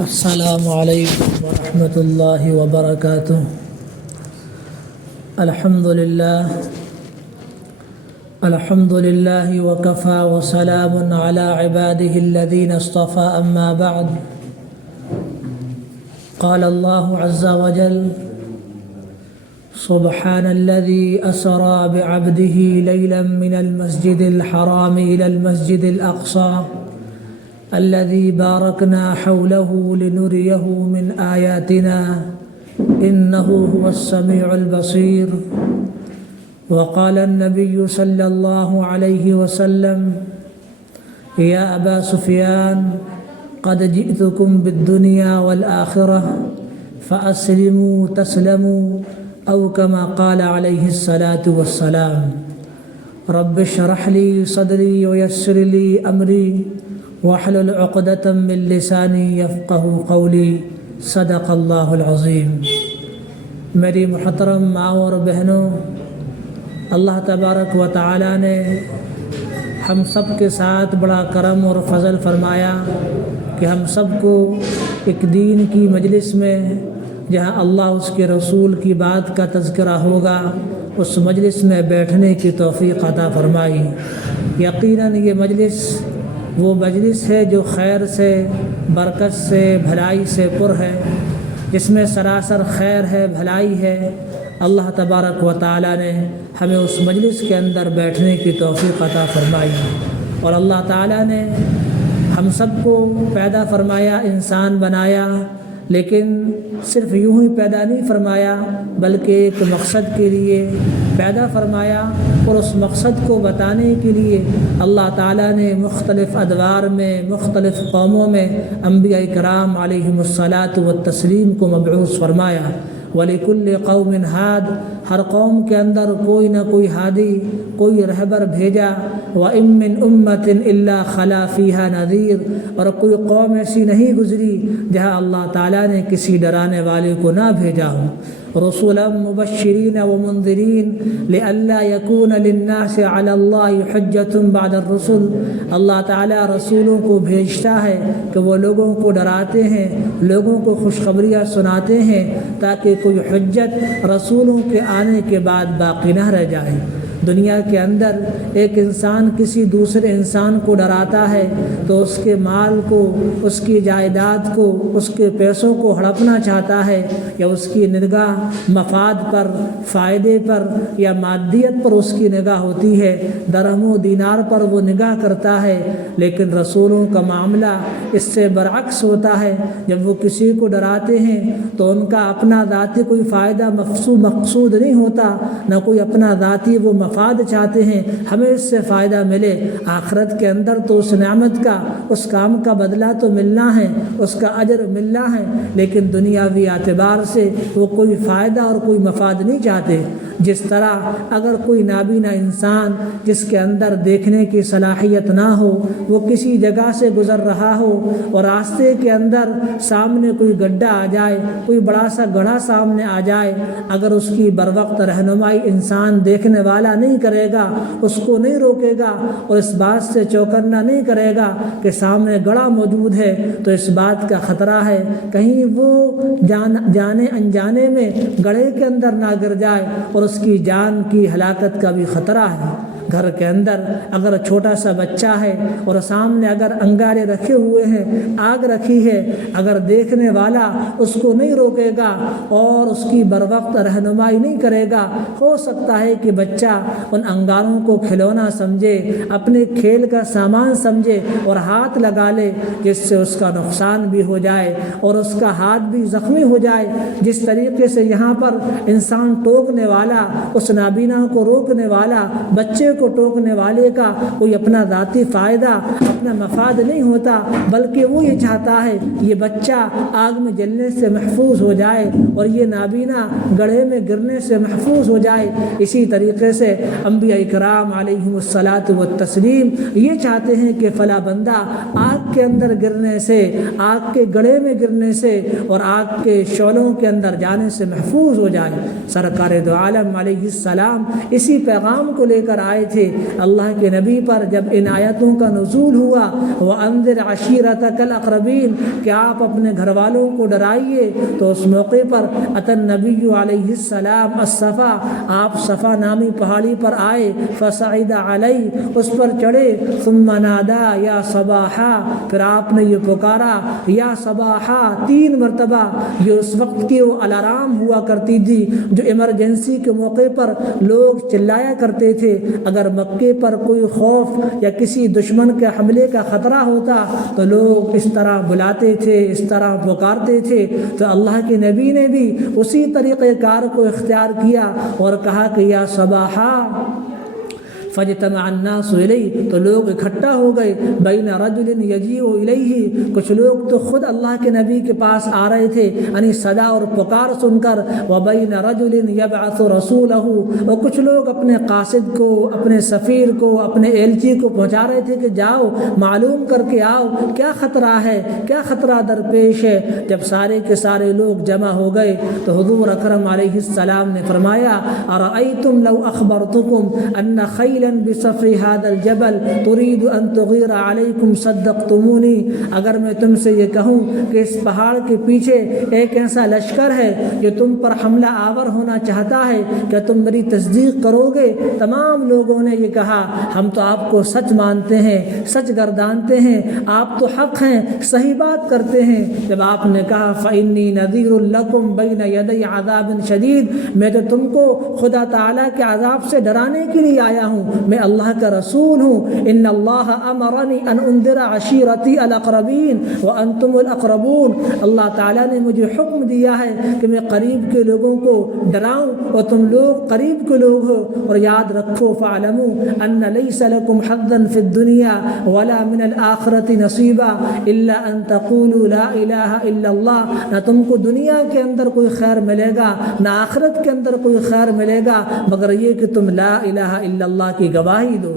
السلام علیکم ورحمۃ اللہ وبرکاتہ۔ الحمد للہ وکفى وسلام علی عباده الذین اصطفى اما بعد۔ قال اللہ عز وجل: سبحان الذي أسرى بعبده ليلا من المسجد الحرام إلى المسجد الأقصى الذي باركنا حوله لنريه من آياتنا إنه هو السميع البصير۔ وقال النبي صلى الله عليه وسلم: يا أبا سفيان قد جئتكم بالدنيا والآخرة فأسلموا تسلموا، أو كما قال عليه الصلاة والسلام۔ رب اشرح لي صدري ويسر لي أمري واحلل عقدة من لساني يفقه قولي، صدق اللہ العظیم۔ میری محترم ماں اور بہنوں، اللہ تبارک و تعالی نے ہم سب کے ساتھ بڑا کرم اور فضل فرمایا کہ ہم سب کو ایک دین کی مجلس میں، جہاں اللہ اس کے رسول کی بات کا تذکرہ ہوگا، اس مجلس میں بیٹھنے کی توفیق عطا فرمائی۔ یقیناً یہ مجلس وہ مجلس ہے جو خیر سے، برکت سے، بھلائی سے پر ہے، جس میں سراسر خیر ہے، بھلائی ہے۔ اللہ تبارک و تعالی نے ہمیں اس مجلس کے اندر بیٹھنے کی توفیق عطا فرمائی، اور اللہ تعالی نے ہم سب کو پیدا فرمایا، انسان بنایا، لیکن صرف یوں ہی پیدا نہیں فرمایا، بلکہ ایک مقصد کے لیے پیدا فرمایا، اور اس مقصد کو بتانے کے لیے اللہ تعالیٰ نے مختلف ادوار میں، مختلف قوموں میں انبیاء کرام علیہم الصلاۃ والتسلیم کو مبعوث فرمایا۔ وَلِكُلِّ قَوْمٍ هَادٍ، ہر قوم کے اندر کوئی نہ کوئی ہادی، کوئی رہبر بھیجا۔ وَإِن مِّنْ أُمَّةٍ إِلَّا خَلَا فِيهَا نَذِيرٌ، اور کوئی قوم ایسی نہیں گزری جہاں اللہ تعالیٰ نے کسی ڈرانے والے کو نہ بھیجا ہو۔ رسولا مبشرین ومنذرین لئلا یکون للناس علی اللہ حجۃ بعد الرسل، اللہ تعالیٰ رسولوں کو بھیجتا ہے کہ وہ لوگوں کو ڈراتے ہیں، لوگوں کو خوشخبریاں سناتے ہیں، تاکہ کوئی حجت رسولوں کے آنے کے بعد باقی نہ رہ جائے۔ دنیا کے اندر ایک انسان کسی دوسرے انسان کو ڈراتا ہے تو اس کے مال کو، اس کی جائیداد کو، اس کے پیسوں کو ہڑپنا چاہتا ہے، یا اس کی نگاہ مفاد پر، فائدے پر یا مادیت پر اس کی نگاہ ہوتی ہے، درہم و دینار پر وہ نگاہ کرتا ہے۔ لیکن رسولوں کا معاملہ اس سے برعکس ہوتا ہے۔ جب وہ کسی کو ڈراتے ہیں تو ان کا اپنا ذاتی کوئی فائدہ مقصود نہیں ہوتا، نہ کوئی اپنا ذاتی وہ مفاد چاہتے ہیں، ہمیں اس سے فائدہ ملے۔ آخرت کے اندر تو اس نعمت کا، اس کام کا بدلہ تو ملنا ہے، اس کا اجر ملنا ہے، لیکن دنیاوی اعتبار سے وہ کوئی فائدہ اور کوئی مفاد نہیں چاہتے۔ جس طرح اگر کوئی نابینا انسان جس کے اندر دیکھنے کی صلاحیت نہ ہو، وہ کسی جگہ سے گزر رہا ہو اور راستے کے اندر سامنے کوئی گڈھا آ جائے، کوئی بڑا سا گڑھا سامنے آ جائے، اگر اس کی بروقت رہنمائی انسان دیکھنے والا نہیں کرے گا، اس کو نہیں روکے گا اور اس بات سے چوکنا نہیں کرے گا کہ سامنے گڑھا موجود ہے، تو اس بات کا خطرہ ہے کہیں وہ جانے انجانے میں گڑھے کے اندر نہ گر جائے، اور اس کی جان کی ہلاکت کا بھی خطرہ ہے۔ گھر کے اندر اگر چھوٹا سا بچہ ہے اور سامنے اگر انگارے رکھے ہوئے ہیں، آگ رکھی ہے، اگر دیکھنے والا اس کو نہیں روکے گا اور اس کی بروقت رہنمائی نہیں کرے گا، ہو سکتا ہے کہ بچہ ان انگاروں کو کھلونا سمجھے، اپنے کھیل کا سامان سمجھے اور ہاتھ لگا لے، جس سے اس کا نقصان بھی ہو جائے اور اس کا ہاتھ بھی زخمی ہو جائے۔ جس طریقے سے یہاں پر انسان ٹوکنے والا، اس نابینا کو روکنے والا، بچے کو ٹوکنے والے کا کوئی اپنا ذاتی فائدہ، اپنا مفاد نہیں ہوتا، بلکہ وہ یہ چاہتا ہے یہ بچہ آگ میں جلنے سے محفوظ ہو جائے اور یہ نابینا گڑھے میں گرنے سے محفوظ ہو جائے۔ اسی طریقے سے انبیاء کرام علیہم الصلاۃ والتسلیم یہ چاہتے ہیں کہ فلاں بندہ آگ کے اندر گرنے سے، آگ کے گڑھے میں گرنے سے اور آگ کے شعلوں کے اندر جانے سے محفوظ ہو جائے۔ سرکار دو عالم علیہ السلام اسی پیغام کو لے کر آئے تھے اللہ کے نبی پر جب ان آیتوں کا نزول ہوا وَأَنذِرْ عَشِيرَتَكَ الْأَقْرَبِينَ کہ آپ اپنے گھر والوں کو ڈرائیے، تو اس موقع پر اتی النبی علیہ السلام الصفا، آپ صفا نامی پہاڑی پر آئے، فصعد علیہ اس پر چڑھے، ثم نادا یا صباحا پھر آپ نے یہ پکارا یا صباحا 3 مرتبہ۔ یہ اس وقت کی وہ الارم ہوا کرتی تھی جو ایمرجنسی کے موقع پر لوگ چلایا کرتے تھے، اگر مکے پر کوئی خوف یا کسی دشمن کے حملے کا خطرہ ہوتا تو لوگ اس طرح بلاتے تھے، اس طرح پکارتے تھے۔ تو اللہ کے نبی نے بھی اسی طریقہ کار کو اختیار کیا اور کہا کہ یا صباحا فاجتمع الناس الیہ، تو لوگ اکٹھا ہو گئے، بین رجل یجیء الیہ کچھ لوگ تو خود اللہ کے نبی کے پاس آ رہے تھے یعنی صدا اور پکار سن کر، وبین رجل یبعث رسولہ اور کچھ لوگ اپنے قاصد کو، اپنے سفیر کو، اپنے ایلچی کو پہنچا رہے تھے کہ جاؤ معلوم کر کے آؤ کیا خطرہ ہے، کیا خطرہ درپیش ہے۔ جب سارے کے سارے لوگ جمع ہو گئے تو حضور اکرم علیہ السلام نے فرمایا ارأیتم لو اخبرتکم ان خیلا بصفر هذا الجبل تريد ان تغير عليكم صدقتموني، اگر میں تم سے یہ کہوں کہ اس پہاڑ کے پیچھے ایک ایسا لشکر ہے جو تم پر حملہ آور ہونا چاہتا ہے، کیا تم میری تصدیق کرو گے؟ تمام لوگوں نے یہ کہا ہم تو آپ کو سچ مانتے ہیں، سچ گردانتے ہیں، آپ تو حق ہیں، صحیح بات کرتے ہیں۔ جب آپ نے کہا فإني نذير لكم بين يدي عذاب شديد، میں تو تم کو خدا تعالیٰ کے عذاب سے ڈرانے کے لیے آیا ہوں، میں اللہ کا رسول ہوں۔ ان اللہ امرنی ان انذر عشیرتی الاقربین وانتم الاقربون، اللہ تعالیٰ نے مجھے حکم دیا ہے کہ میں قریب کے لوگوں کو ڈراؤں اور تم لوگ قریب کے لوگ ہو۔ اور یاد رکھو فاعلموا ان لیس لکم حظا فی الدنیا ولا من الآخرۃ نصیبا الا ان تقولوا لا الہ الا اللہ، نہ تم کو دنیا کے اندر کوئی خیر ملے گا نہ آخرت کے اندر کوئی خیر ملے گا مگر یہ کہ تم لا الہ الا اللہ کی گواہی دو۔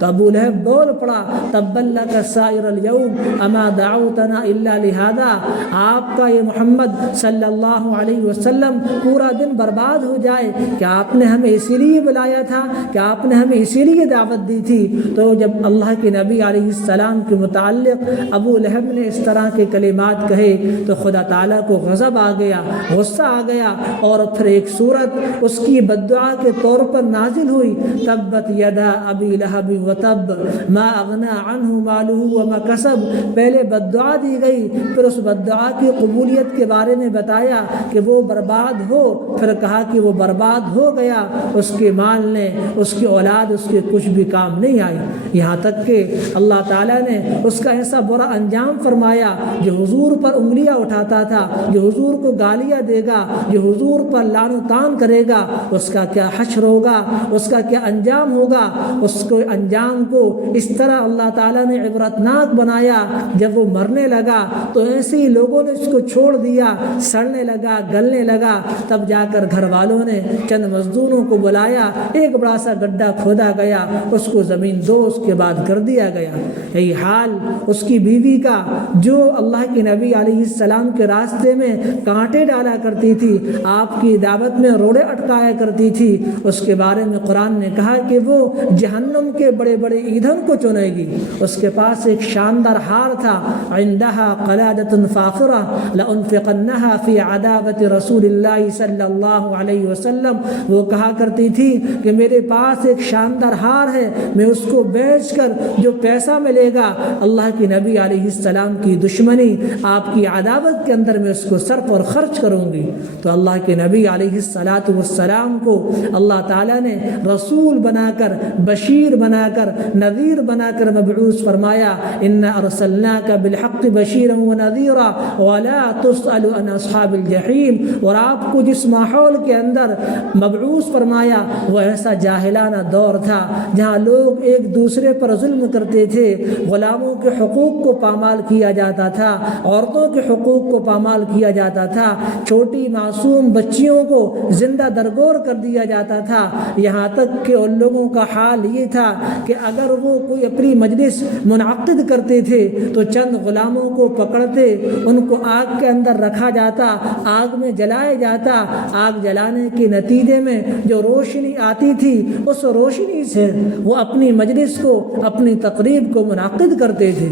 تو ابو لہب بول پڑا تبا لک سائر الیوم اما دعوتنا الا لہذا، آپ کا یہ محمد صلی اللہ علیہ وسلم پورا دن برباد ہو جائے، کیا آپ نے ہمیں اسی لیے بلایا تھا، کیا آپ نے ہمیں اسی لیے دعوت دی تھی؟ تو جب اللہ کے نبی علیہ السلام کے متعلق ابو لہب نے اس طرح کے کلمات کہے تو خدا تعالیٰ کو غضب آ گیا، غصہ آ گیا، اور پھر ایک صورت اس کی بددعا کے طور پر نازل ہوئی، تبت یدا ابی لہب وتب ما اغنی عنہ مالہ وما کسب۔ پہلے بددعا دی گئی، پھر اس بددعا کی قبولیت کے بارے میں بتایا کہ وہ برباد ہو، پھر کہا کہ وہ برباد ہو گیا، اس کے مال نے، اس کی اولاد اس کے کچھ بھی کام نہیں آئی، یہاں تک کہ اللہ تعالیٰ نے اس کا ایسا برا انجام فرمایا جو حضور پر انگلیاں اٹھاتا تھا، جو حضور کو گالیاں دے گا، جو حضور پر لعن و طعن کرے گا، اس کا کیا حشر ہوگا، اس کا کیا انجام ہوگا۔ اس کو انجام کو اس طرح اللہ تعالیٰ نے عبرتناک بنایا، جب وہ مرنے لگا تو ایسے ہی لوگوں نے اس کو چھوڑ دیا، سڑنے لگا، گلنے لگا، تب جا کر گھر والوں نے چند مزدوروں کو بلایا، ایک بڑا سا گڈھا کھودا گیا، اس کو زمین دو اس کے بعد کر دیا گیا۔ یہی حال اس کی بیوی کا جو اللہ کے نبی علیہ السلام کے راستے میں کانٹے ڈالا کرتی تھی، آپ کی دعوت میں روڑے اٹکایا کرتی تھی، اس کے بارے میں قرآن نے کہا کہ وہ جہنم کے بڑے بڑے ایندھن کو چنے گی۔ اس کے پاس ایک شاندار ہار تھا، عندها قلادۃ فاخرہ لانفقنها فی عداوۃ رسول اللہ صلی اللہ علیہ وسلم، وہ کہا کرتی تھی کہ میرے پاس ایک شاندار ہار ہے، میں اس کو بیچ کر جو پیسہ ملے گا اللہ کے نبی علیہ السلام کی دشمنی، آپ کی عداوت کے اندر میں اس کو صرف اور خرچ کروں گی۔ تو اللہ کے نبی علیہ السلام کو اللہ تعالیٰ نے رسول بنا کر، بشیر بنا کر، نذیر بنا کر مبعوث فرمایا، انا ارسلناک بالحق بشیرا ونذیرا ولا تسأل عن اصحاب الجحیم۔ اور آپ کو جس ماحول کے اندر مبعوث فرمایا وہ ایسا جاہلانہ دور تھا جہاں لوگ ایک دوسرے پر ظلم کرتے تھے، غلاموں کے حقوق کو پامال کیا جاتا تھا، عورتوں کے حقوق کو پامال کیا جاتا تھا، چھوٹی معصوم بچیوں کو زندہ درگور کر دیا جاتا تھا، یہاں تک کہ ان لوگوں کا حال یہ تھا کہ اگر وہ کوئی اپنی مجلس منعقد کرتے تھے تو چند غلاموں کو پکڑتے، ان کو آگ کے اندر رکھا جاتا، آگ میں جلایا جاتا، آگ جلانے کے نتیجے میں جو روشنی آتی تھی اس روشنی سے وہ اپنی مجلس کو، اپنی تقریب کو منعقد کرتے تھے۔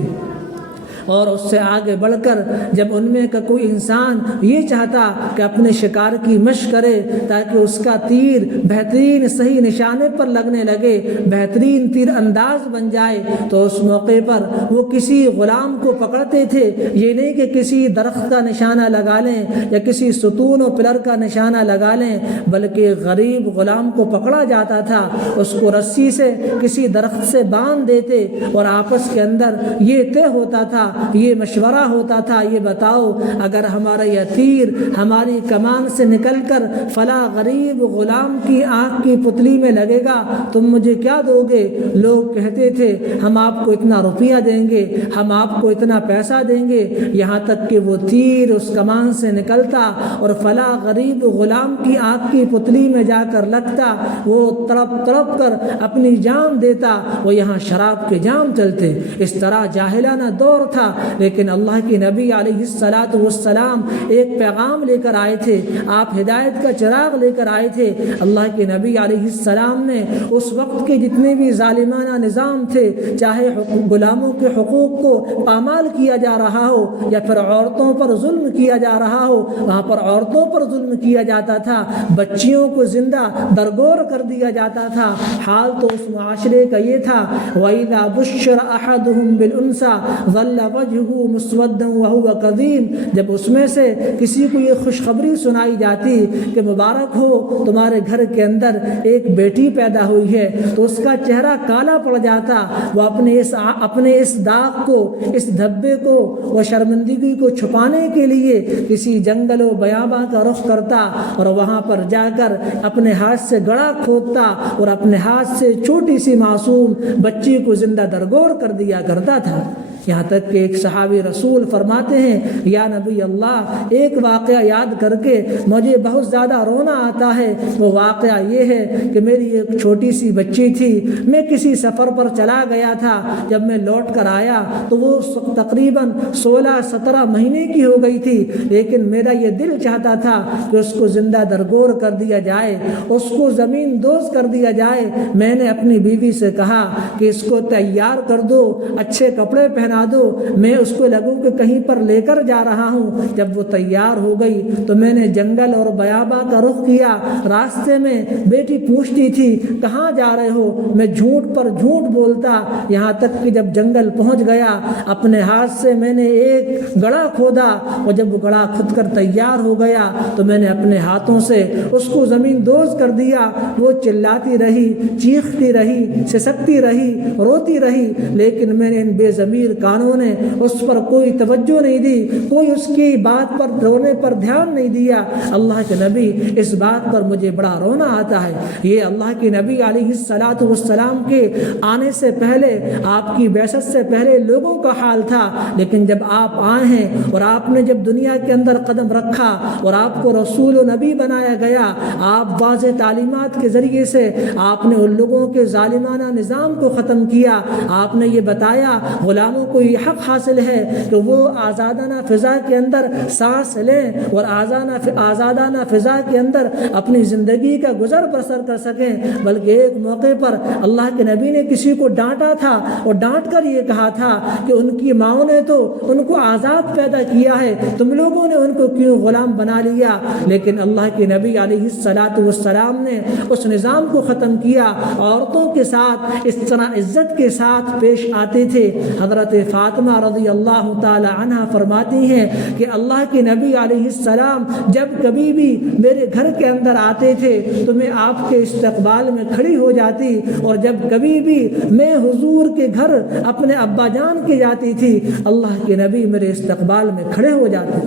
اور اس سے آگے بڑھ کر جب ان میں کا کوئی انسان یہ چاہتا کہ اپنے شکار کی مشق کرے تاکہ اس کا تیر بہترین صحیح نشانے پر لگنے لگے، بہترین تیر انداز بن جائے، تو اس موقع پر وہ کسی غلام کو پکڑتے تھے۔ یہ نہیں کہ کسی درخت کا نشانہ لگا لیں یا کسی ستون و پلر کا نشانہ لگا لیں، بلکہ غریب غلام کو پکڑا جاتا تھا، اس کو رسی سے کسی درخت سے باندھ دیتے اور آپس کے اندر یہ طے ہوتا تھا، یہ مشورہ ہوتا تھا، یہ بتاؤ اگر ہمارا یہ تیر ہماری کمان سے نکل کر فلاں غریب غلام کی آنکھ کی پتلی میں لگے گا تم مجھے کیا دو گے؟ لوگ کہتے تھے ہم آپ کو اتنا روپیہ دیں گے، ہم آپ کو اتنا پیسہ دیں گے، یہاں تک کہ وہ تیر اس کمان سے نکلتا اور فلاں غریب غلام کی آنکھ کی پتلی میں جا کر لگتا، وہ تڑپ تڑپ کر اپنی جان دیتا، وہ یہاں شراب کے جام چلتے۔ اس طرح جاہلانہ دور تھا، لیکن اللہ کی نبی علیہ الصلاۃ والسلام ایک پیغام لے کر آئے تھے، آپ ہدایت کا چراغ لے کر آئے تھے۔ اللہ کے نبی علیہ السلام نے اس وقت کے جتنے بھی ظالمانہ نظام تھے، چاہے غلاموں کے حقوق کو پامال کیا جا رہا ہو یا پھر عورتوں پر ظلم کیا جا رہا ہو، وہاں پر عورتوں پر ظلم کیا جاتا تھا، بچیوں کو زندہ درگور کر دیا جاتا تھا۔ حال تو اس معاشرے کا یہ تھا، وَإِذَا بُشِّرَ أَحَدُهُمْ بِالْأُنثَىٰ ظَلَّ وَجْهُهُ مُسْوَدًّا وَهُوَ كَظِيمٌ، جب اس میں سے کسی کو یہ خوشخبری سنائی جاتی کہ مبارک ہو تمہارے گھر کے اندر ایک بیٹی پیدا ہوئی ہے، تو اس کا چہرہ کالا پڑ جاتا، وہ اپنے اس داغ کو، اس دھبے کو، وہ شرمندگی کو چھپانے کے لیے کسی جنگل و بیاباں کا رخ کرتا اور وہاں پر جا کر اپنے ہاتھ سے گڑھا کھودتا اور اپنے ہاتھ سے چھوٹی سی معصوم بچی کو زندہ درگور کر دیا کرتا تھا۔ یہاں تک کہ ایک صحابی رسول فرماتے ہیں یا نبی اللہ، ایک واقعہ یاد کر کے مجھے بہت زیادہ رونا آتا ہے، وہ واقعہ یہ ہے کہ میری ایک چھوٹی سی بچی تھی، میں کسی سفر پر چلا گیا تھا، جب میں لوٹ کر آیا تو وہ تقریباً 16-17 مہینے کی ہو گئی تھی، لیکن میرا یہ دل چاہتا تھا کہ اس کو زندہ درگور کر دیا جائے، اس کو زمین دوز کر دیا جائے۔ میں نے اپنی بیوی سے کہا کہ اس کو تیار کر دو، اچھے کپڑے پہنا دو، میں اس کو لگوں کہ کہیں پر لے کر جا رہا ہوں۔ جب وہ تیار ہو گئی تو میں نے جنگل اور بیاباں کا رخ کیا، راستے میں بیٹی پوچھتی تھی کہاں جا رہے ہو، میں جھوٹ پر جھوٹ بولتا، یہاں تک کہ جب جنگل پہنچ گیا اپنے ہاتھ سے میں نے ایک گڑھا کھودا، اور جب وہ گڑھا کھود کر تیار ہو گیا تو میں نے اپنے ہاتھوں سے اس کو زمین دوز کر دیا۔ وہ چلاتی رہی، چیختی رہی، سسکتی رہی، روتی رہی، لیکن میں نے ان بے ضمیر کانوں نے اس پر کوئی توجہ نہیں دی، کوئی اس کی بات پر رونے پر دھیان نہیں دیا۔ اللہ کے نبی، اس بات پر مجھے بڑا رونا آتا ہے۔ یہ اللہ کے نبی علیہ الصلاۃ والسلام کے آنے سے پہلے، آپ کی بعثت سے پہلے لوگوں کا حال تھا، لیکن جب آپ آئے ہیں اور آپ نے جب دنیا کے اندر قدم رکھا اور آپ کو رسول و نبی بنایا گیا، آپ واضح تعلیمات کے ذریعے سے آپ نے ان لوگوں کے ظالمانہ نظام کو ختم کیا۔ آپ نے یہ بتایا غلاموں کو یہ حق حاصل ہے کہ وہ آزادانہ فضا کے اندر سانس لیں اور آزادانہ فضا کے اندر اپنی زندگی کا گزر بسر کر سکیں، بلکہ ایک موقع پر اللہ کے نبی نے کسی کو ڈانٹا تھا اور ڈانٹ کر یہ کہا تھا کہ ان کی ماؤں نے تو ان کو آزاد پیدا کیا ہے، تم لوگوں نے ان کو کیوں غلام بنا لیا؟ لیکن اللہ کے نبی علیہ الصلاۃ والسلام نے اس نظام کو ختم کیا، عورتوں کے ساتھ اس طرح عزت کے ساتھ پیش آتے تھے۔ حضرت فاطمہ رضی اللہ تعالی عنہ فرماتی ہیں کہ اللہ کے نبی علیہ السلام جب کبھی بھی میرے گھر کے اندر آتے تھے تو میں آپ کے استقبال میں کھڑی ہو جاتی، اور جب کبھی بھی میں حضور کے گھر اپنے ابا جان کے جاتی تھی، اللہ کے نبی میرے استقبال میں کھڑے ہو جاتے۔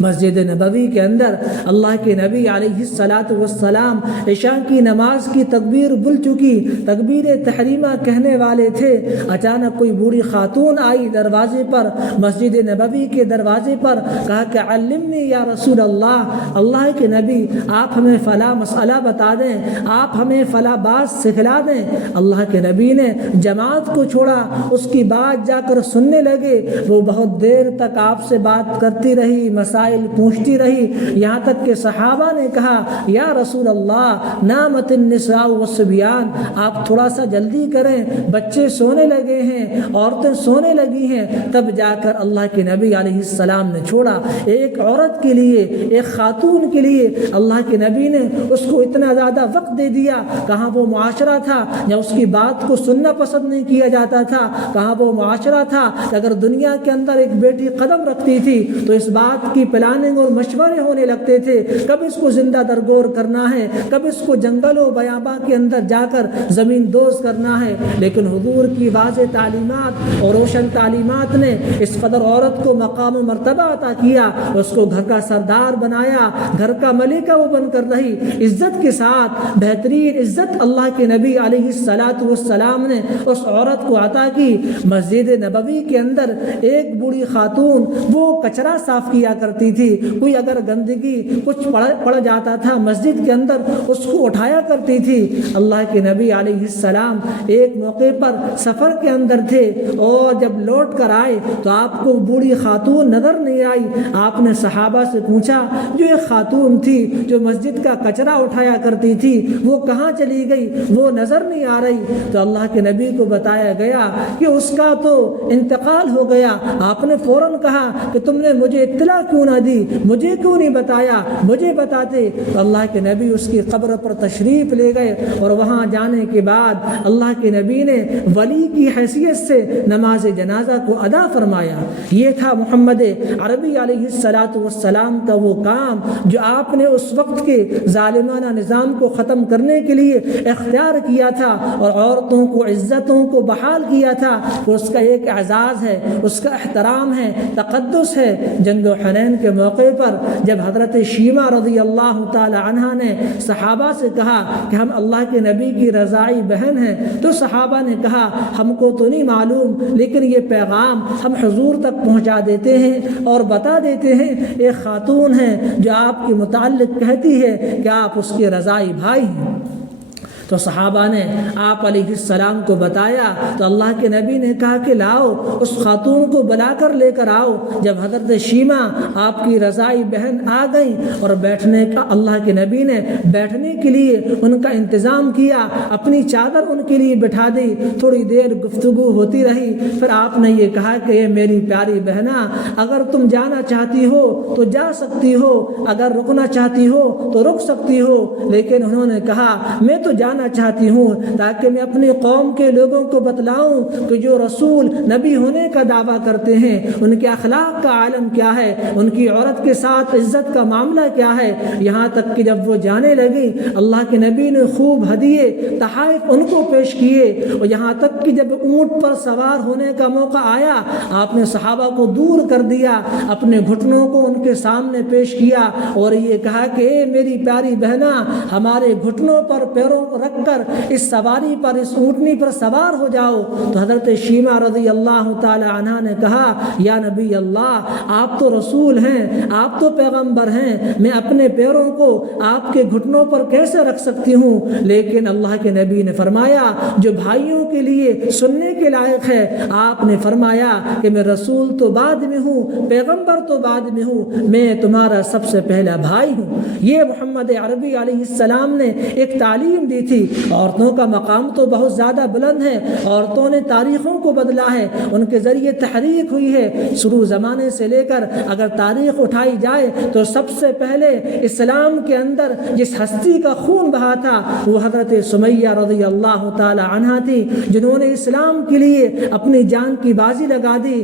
مسجد نبوی کے اندر اللہ کے نبی علیہ الصلاۃ والسلام عشاء کی نماز کی تکبیر بل چکی، تکبیر تحریمہ کہنے والے تھے، اچانک کوئی بوڑھی خاتون آئی دروازے پر، مسجد نبوی کے دروازے پر، کہا کہ علمنی یا رسول اللہ کے نبی آپ ہمیں فلاں مسئلہ بتا دیں، آپ ہمیں فلاں بات سکھلا دیں۔ اللہ کے نبی نے جماعت کو چھوڑا، اس کی بات جا کر سننے لگے۔ وہ بہت دیر تک آپ سے بات کرتی رہی، مسائل پوچھتی رہی، یہاں تک کہ صحابہ نے کہا یا رسول اللہ نامت النساء والصبیان، آپ تھوڑا سا جلدی کریں، بچے سونے لگے ہیں، عورتیں سونے لگی ہیں۔ تب جا کر اللہ کے نبی علیہ السلام نے چھوڑا۔ ایک عورت کے لیے، ایک خاتون کے لیے اللہ کے نبی نے اس کو اتنا زیادہ وقت دے دیا۔ کہاں وہ معاشرہ تھا یا اس کی بات کو سننا پسند نہیں کیا جاتا تھا، کہاں وہ معاشرہ تھا کہ اگر دنیا کے اندر ایک بیٹی قدم رکھتی تھی تو اس بات کی پلاننگ اور مشورے ہونے لگتے تھے، کب اس کو زندہ درگور کرنا ہے، کب اس کو جنگل و بیاباں کے اندر جا کر زمین دوز کرنا ہے۔ لیکن حضور کی واضح تعلیمات اور روشن تعلیمات نے اس قدر عورت کو مقام و مرتبہ عطا کیا، اس کو گھر کا سردار بنایا، گھر کا ملکہ وہ بن کر رہی، عزت کے ساتھ بہترین عزت اللہ کے نبی علیہ الصلاۃ والسلام نے اس عورت کو عطا کی۔ مسجد نبوی کے اندر ایک بوڑھی خاتون وہ کچرا صاف کیا کرتی تھی، کوئی اگر گندگی کچھ پڑ جاتا تھا مسجد کے اندر اس کو اٹھایا کرتی تھی۔ اللہ کے نبی علیہ السلام ایک موقع پر سفر کے اندر تھے اور جب لوٹ کر آئے تو آپ کو بوڑھی خاتون نظر نہیں آئی۔ آپ نے صحابہ سے پوچھا جو ایک خاتون تھی جو مسجد کا کچرا اٹھایا کرتی تھی وہ کہاں چلی گئی، وہ نظر نہیں آ رہی؟ تو اللہ کے نبی کو بتایا گیا کہ اس کا تو انتقال ہو گیا۔ آپ نے فوراً کہا کہ تم نے مجھے اطلاع کیوں نہ دی، مجھے کیوں نہیں بتایا، مجھے بتاتے۔ تو اللہ کے نبی اس کی قبر پر تشریف لے گئے اور وہاں جانے کے بعد اللہ کے نبی نے ولی کی حیثیت سے نماز جنازہ کو ادا فرمایا۔ یہ تھا محمد عربی علیہ الصلاۃ والسلام کا وہ کام جو آپ نے اس وقت کے ظالمانہ نظام کو ختم کرنے کے لیے اختیار کیا تھا اور عورتوں کو عزتوں کو بحال کیا تھا۔ اس کا ایک اعزاز ہے، اس کا احترام ہے، تقدس ہے۔ جنگ حنین کے موقع پر جب حضرت شیمہ رضی اللہ تعالی عنہا نے صحابہ سے کہا کہ ہم اللہ کے نبی کی رضاعی بہن ہیں، تو صحابہ نے کہا ہم کو تو نہیں معلوم، لیکن یہ پیغام ہم حضور تک پہنچا دیتے ہیں اور بتا دیتے ہیں ایک خاتون ہے جو آپ کے متعلق کہتی ہے کہ آپ اس کے رضاعی بھائی ہیں۔ تو صحابہ نے آپ علیہ السلام کو بتایا تو اللہ کے نبی نے کہا کہ لاؤ اس خاتون کو بلا کر لے کر آؤ۔ جب حضرت شیمہ آپ کی رضاعی بہن آ گئی اور بیٹھنے کا اللہ کے نبی نے بیٹھنے کے لیے ان کا انتظام کیا، اپنی چادر ان کے لیے بٹھا دی، تھوڑی دیر گفتگو ہوتی رہی، پھر آپ نے یہ کہا کہ یہ میری پیاری بہنا اگر تم جانا چاہتی ہو تو جا سکتی ہو، اگر رکنا چاہتی ہو تو رک سکتی ہو۔ لیکن انہوں نے کہا میں تو جانا چاہتی ہوں تاکہ میں اپنی قوم کے لوگوں کو بتلاؤں کہ جو رسول نبی ہونے کا دعویٰ کرتے ہیں ان کے اخلاق کا عالم کیا ہے، ان کی عورت کے ساتھ عزت کا معاملہ کیا ہے۔ یہاں تک کہ جب وہ جانے لگی اللہ کے نبی نے خوب ہدیے تحائف ان کو پیش کیے، اور یہاں تک کہ جب اونٹ پر سوار ہونے کا موقع آیا آپ نے صحابہ کو دور کر دیا، اپنے گھٹنوں کو ان کے سامنے پیش کیا اور یہ کہا کہ اے میری پیاری بہنا ہمارے گھٹنوں پر پیروں کو رکھ کر اس سواری پر، اس اونٹنی پر سوار ہو جاؤ۔ تو حضرت شیمہ رضی اللہ تعالی عنہ نے کہا یا نبی اللہ آپ تو رسول ہیں، آپ تو پیغمبر ہیں، میں اپنے پیروں کو آپ کے گھٹنوں پر کیسے رکھ سکتی ہوں؟ لیکن اللہ کے نبی نے فرمایا جو بھائیوں کے لیے سننے کے لائق ہے، آپ نے فرمایا کہ میں رسول تو بعد میں ہوں، پیغمبر تو بعد میں ہوں، میں تمہارا سب سے پہلا بھائی ہوں۔ یہ محمد عربی علیہ السلام نے ایک تعلیم دی تھی۔ عورتوں کا مقام تو بہت زیادہ بلند ہے، عورتوں نے تاریخوں کو بدلا ہے، ان کے ذریعے تحریک ہوئی ہے۔ شروع زمانے سے لے کر اگر تاریخ اٹھائی جائے تو سب سے پہلے اسلام کے اندر جس ہستی کا خون بہا تھا وہ حضرت سمیہ رضی اللہ تعالی عنہا تھی، جنہوں نے اسلام کے لیے اپنی جان کی بازی لگا دی،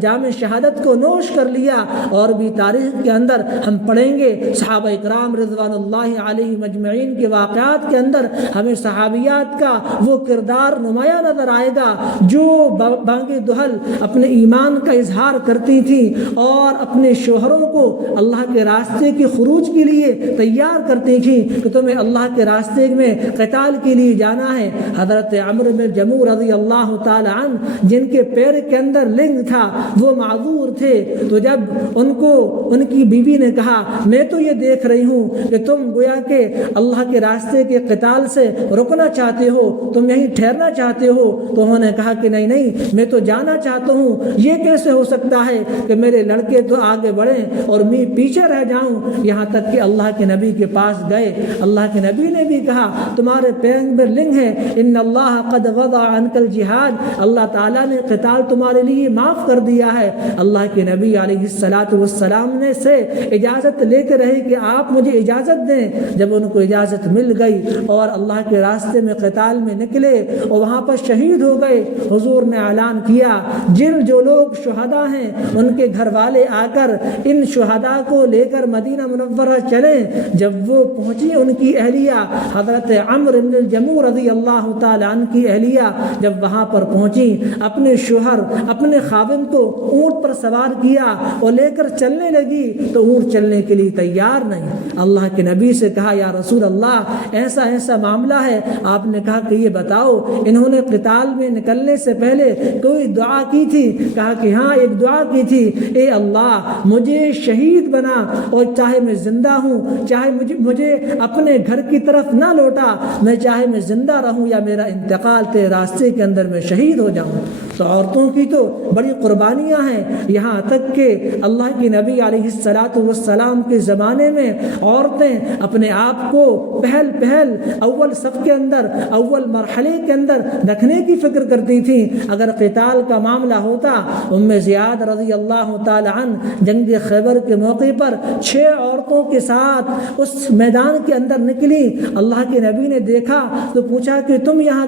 جام شہادت کو نوش کر لیا۔ اور بھی تاریخ کے اندر ہم پڑھیں گے صحابہ اکرام رضوان اللہ علیہ مجمعین کے واقعات کے اندر ہمیں صحابیات کا وہ کردار نمایاں نظر آئے گا جو بانگ دہل اپنے ایمان کا اظہار کرتی تھیں اور اپنے شوہروں کو اللہ کے راستے کے خروج کے لیے تیار کرتی تھیں کہ تمہیں اللہ کے راستے میں قتال کے لیے جانا ہے۔ حضرت عمرو بن جموح رضی اللہ تعالی عنہ جن کے پیر کے اندر لنگ تھا، وہ معذور تھے، تو جب ان کو ان کی بیوی نے کہا میں تو یہ دیکھ رہی ہوں کہ تم گویا کہ اللہ کے راستے کے قتال سے رکنا چاہتے ہو، تم یہیں ٹھہرنا چاہتے ہو، تو انہوں نے کہا کہ نہیں نہیں، میں تو جانا چاہتا ہوں، یہ کیسے ہو سکتا ہے کہ میرے لڑکے تو آگے بڑھیں اور میں پیچھے رہ جاؤں۔ یہاں تک کہ اللہ کے نبی کے پاس گئے، اللہ کے نبی نے بھی کہا تمہارے پیر میں لنگ ہے، ان اللہ قد وضع عنک الجہاد، اللہ تعالیٰ نے قتال تمہارے لیے معاف کر دیا ہے۔ اللہ کے نبی علیہ السلام نے سے اجازت لے کے رہے کہ آپ مجھے اجازت دیں۔ جب ان کو اجازت مل گئی اور اللہ کے راستے میں قتال میں نکلے اور وہاں پر شہید ہو گئے، حضور نے اعلان کیا جو لوگ شہداء ہیں ان کے گھر والے آ کر ان شہداء کو لے کر مدینہ منورہ چلیں۔ جب وہ پہنچی ان کی اہلیہ حضرت عمرو بن جموح رضی اللہ تعالی عنہ کی اہلیہ جب وہاں پر پہنچی، اپنے شوہر اپنے خاوند کو اونٹ پر سوار کیا اور لے کر چلنے لگی تو اونٹ چلنے کے لیے تیار نہیں۔ اللہ کے نبی سے کہا یا رسول اللہ ایسا ایسا معاملہ ہے۔ آپ نے کہا کہ یہ بتاؤ انہوں نے قتال میں نکلنے سے پہلے کوئی دعا کی تھی؟ کہا کہ ہاں ایک دعا کی تھی، اے اللہ مجھے شہید بنا اور چاہے میں زندہ ہوں، چاہے مجھے اپنے گھر کی طرف نہ لوٹا، میں چاہے میں زندہ رہوں یا میرا انتقال تیرے راستے کے اندر میں شہید ہو جاؤں۔ تو عورتوں کی تو بڑی قربانیاں ہیں، یہاں تک کہ اللہ کی نبی علیہ السلام کے زمانے میں عورتیں اپنے آپ کو پہل اول صف کے اندر، اول مرحلے کے اندر رکھنے کی فکر کرتی تھیں۔ اگر قتال کا معاملہ ہوتا، ام زیاد رضی اللہ تعالی عنہ جنگ خیبر کے موقع پر 6 عورتوں کے ساتھ اس میدان کے اندر نکلی۔ اللہ کے نبی نے دیکھا تو پوچھا کہ تم یہاں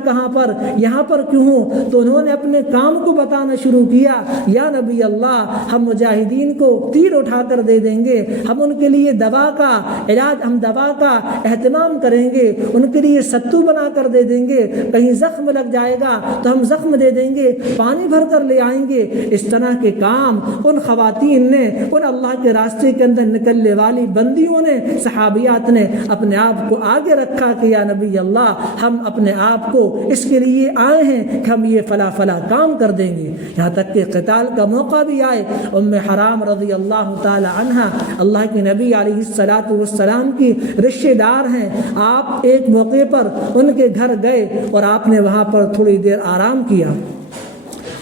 پر کیوں ہو؟ تو انہوں نے اپنے کام کو بتانا شروع کیا، یا نبی اللہ ہم مجاہدین کو تیر اٹھا کر دے دیں گے، ہم ان کے لیے دوا کا علاج، ہم دوا کا اہتمام کریں گے، ان کے لیے ستو بنا کر دے دیں گے، کہیں زخم لگ جائے گا تو ہم زخم دے دیں گے، پانی بھر کر لے آئیں گے۔ اس طرح کے کام ان خواتین نے، ان اللہ کے راستے کے اندر نکلنے والی بندیوں نے، صحابیات نے اپنے آپ کو آگے رکھا کہ یا نبی اللہ ہم اپنے آپ کو اس کے لیے آئے ہیں کہ ہم یہ فلا کام کر دیں گے۔ یہاں تک کہ قتال کا موقع بھی آئے، ام حرام رضی اللہ تعالی عنہا اللہ کے نبی علیہ السلام کی رشتہ دار ہیں، آپ ایک موقع پر ان کے گھر گئے اور آپ نے وہاں پر تھوڑی دیر آرام کیا،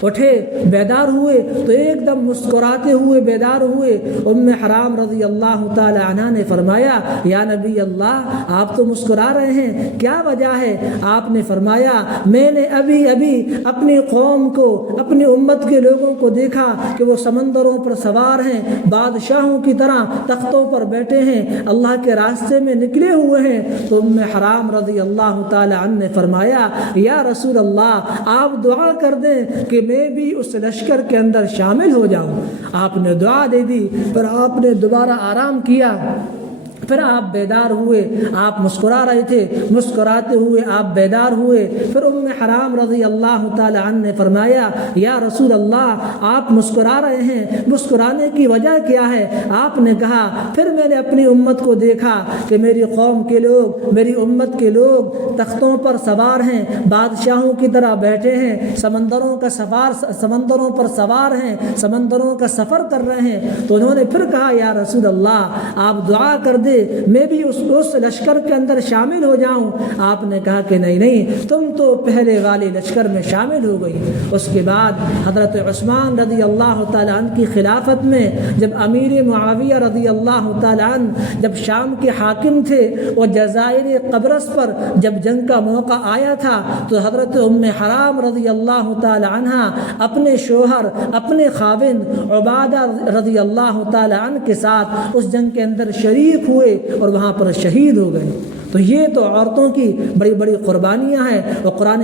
اٹھے بیدار ہوئے تو ایک دم مسکراتے ہوئے بیدار ہوئے۔ ام حرام رضی اللہ تعالی عنہ نے فرمایا یا نبی اللہ آپ تو مسکرا رہے ہیں، کیا وجہ ہے؟ آپ نے فرمایا میں نے ابھی اپنی قوم کو، اپنی امت کے لوگوں کو دیکھا کہ وہ سمندروں پر سوار ہیں، بادشاہوں کی طرح تختوں پر بیٹھے ہیں، اللہ کے راستے میں نکلے ہوئے ہیں۔ تو ام حرام رضی اللہ تعالی عنہ نے فرمایا یا رسول اللہ آپ دعا کر دیں کہ میں بھی اس لشکر کے اندر شامل ہو جاؤں۔ آپ نے دعا دے دی، پھر آپ نے دوبارہ آرام کیا، پھر آپ بیدار ہوئے، آپ مسکرا رہے تھے، مسکراتے ہوئے آپ بیدار ہوئے۔ پھر ام حرام رضی اللہ تعالی عنہ نے فرمایا یا رسول اللہ آپ مسکرا رہے ہیں، مسکرانے کی وجہ کیا ہے؟ آپ نے کہا پھر میں نے اپنی امت کو دیکھا کہ میری قوم کے لوگ، میری امت کے لوگ تختوں پر سوار ہیں، بادشاہوں کی طرح بیٹھے ہیں، سمندروں پر سوار ہیں، سمندروں کا سفر کر رہے ہیں۔ تو انہوں نے پھر کہا یا رسول اللہ آپ دعا کر دے میں بھی اس لشکر کے اندر شامل ہو جاؤں۔ آپ نے کہا کہ نہیں تم تو پہلے والے لشکر میں شامل ہو گئی۔ اس کے بعد حضرت عثمان رضی اللہ تعالی عنہ کی خلافت میں جب امیر معاویہ رضی اللہ تعالی عنہ جب شام کے حاکم تھے اور جزائر قبرص پر جب جنگ کا موقع آیا تھا تو حضرت ام حرام رضی اللہ تعالی عنہ اپنے شوہر، اپنے خاوند عبادہ رضی اللہ تعالی عنہ کے ساتھ اس جنگ کے اندر شریک ہوئے اور وہاں پر شہید ہو گئے۔ تو یہ تو عورتوں کی بڑی بڑی قربانیاں ہیں۔ اور قرآن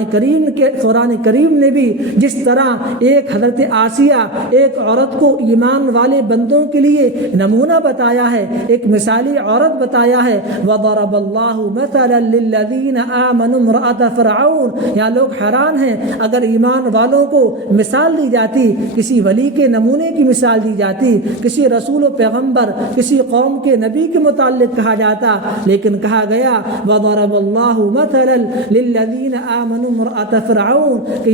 کریم نے بھی جس طرح ایک حضرت آسیہ ایک عورت کو ایمان والے بندوں کے لیے نمونہ بتایا ہے، ایک مثالی عورت بتایا ہے، وَضَرَبَ اللَّهُ مَثَلًا لِلَّذِينَ آمَنُوا امْرَأَتَ فِرْعَوْنَ۔ یہاں لوگ حیران ہیں، اگر ایمان والوں کو مثال دی جاتی، کسی ولی کے نمونے کی مثال دی جاتی، کسی رسول و پیغمبر، کسی قوم کے نبی کے متعلق کہا جاتا، لیکن کہا گیا وَضَرَبَ اللَّهُ مَثَلًا لِلَّذِينَ آمَنُوا امْرَأَتَ فِرْعَوْنَ، کہ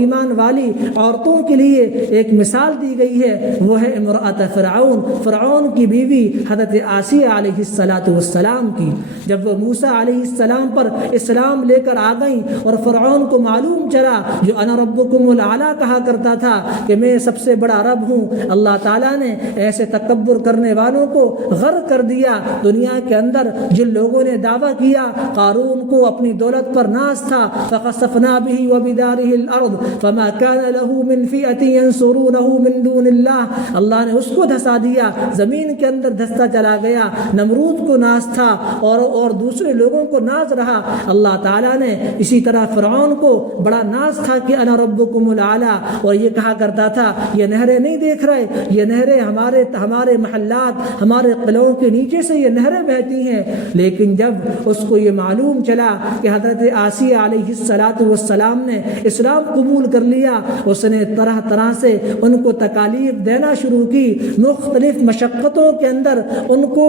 ایمان والی عورتوں کے لیے ایک مثال دی گئی ہے، وہ ہے امرأۃ فرعون، فرعون کی بیوی حضرت آسیہ علیہ السلام کی۔ جب وہ موسیٰ علیہ السلام پر اسلام لے کر آ گئیں اور فرعون کو معلوم چلا، جو انا ربکم الاعلیٰ کہا کرتا تھا کہ میں سب سے بڑا رب ہوں، اللہ تعالیٰ نے ایسے تکبر کرنے والوں کو غرق کر دیا۔ دنیا کے اندر جن لوگوں نے دعویٰ کیا، قارون کو اپنی دولت پر ناز تھا، فخسفنا به وبداره الارض فما كان له من فئة ينصرونه من دون اللہ، اللہ نے اس کو دھسا دیا، زمین کے اندر دھستا چلا گیا۔ نمرود کو ناز تھا اور دوسرے لوگوں کو ناز رہا، اللہ تعالیٰ نے اسی طرح فرعون کو بڑا ناز تھا کہ انا ربکم الاعلیٰ، اور یہ کہا کرتا تھا یہ نہریں نہیں دیکھ رہے، یہ نہریں ہمارے محلات، ہمارے قلعوں کے نیچے سے یہ نہریں بہتی ہیں۔ لیکن جب اس کو یہ معلوم چلا کہ حضرت آسیہ علیہ السلام نے اسلام قبول کر لیا، اس نے طرح طرح سے ان کو تکالیف دینا شروع کی، مختلف مشقتوں کے اندر ان کو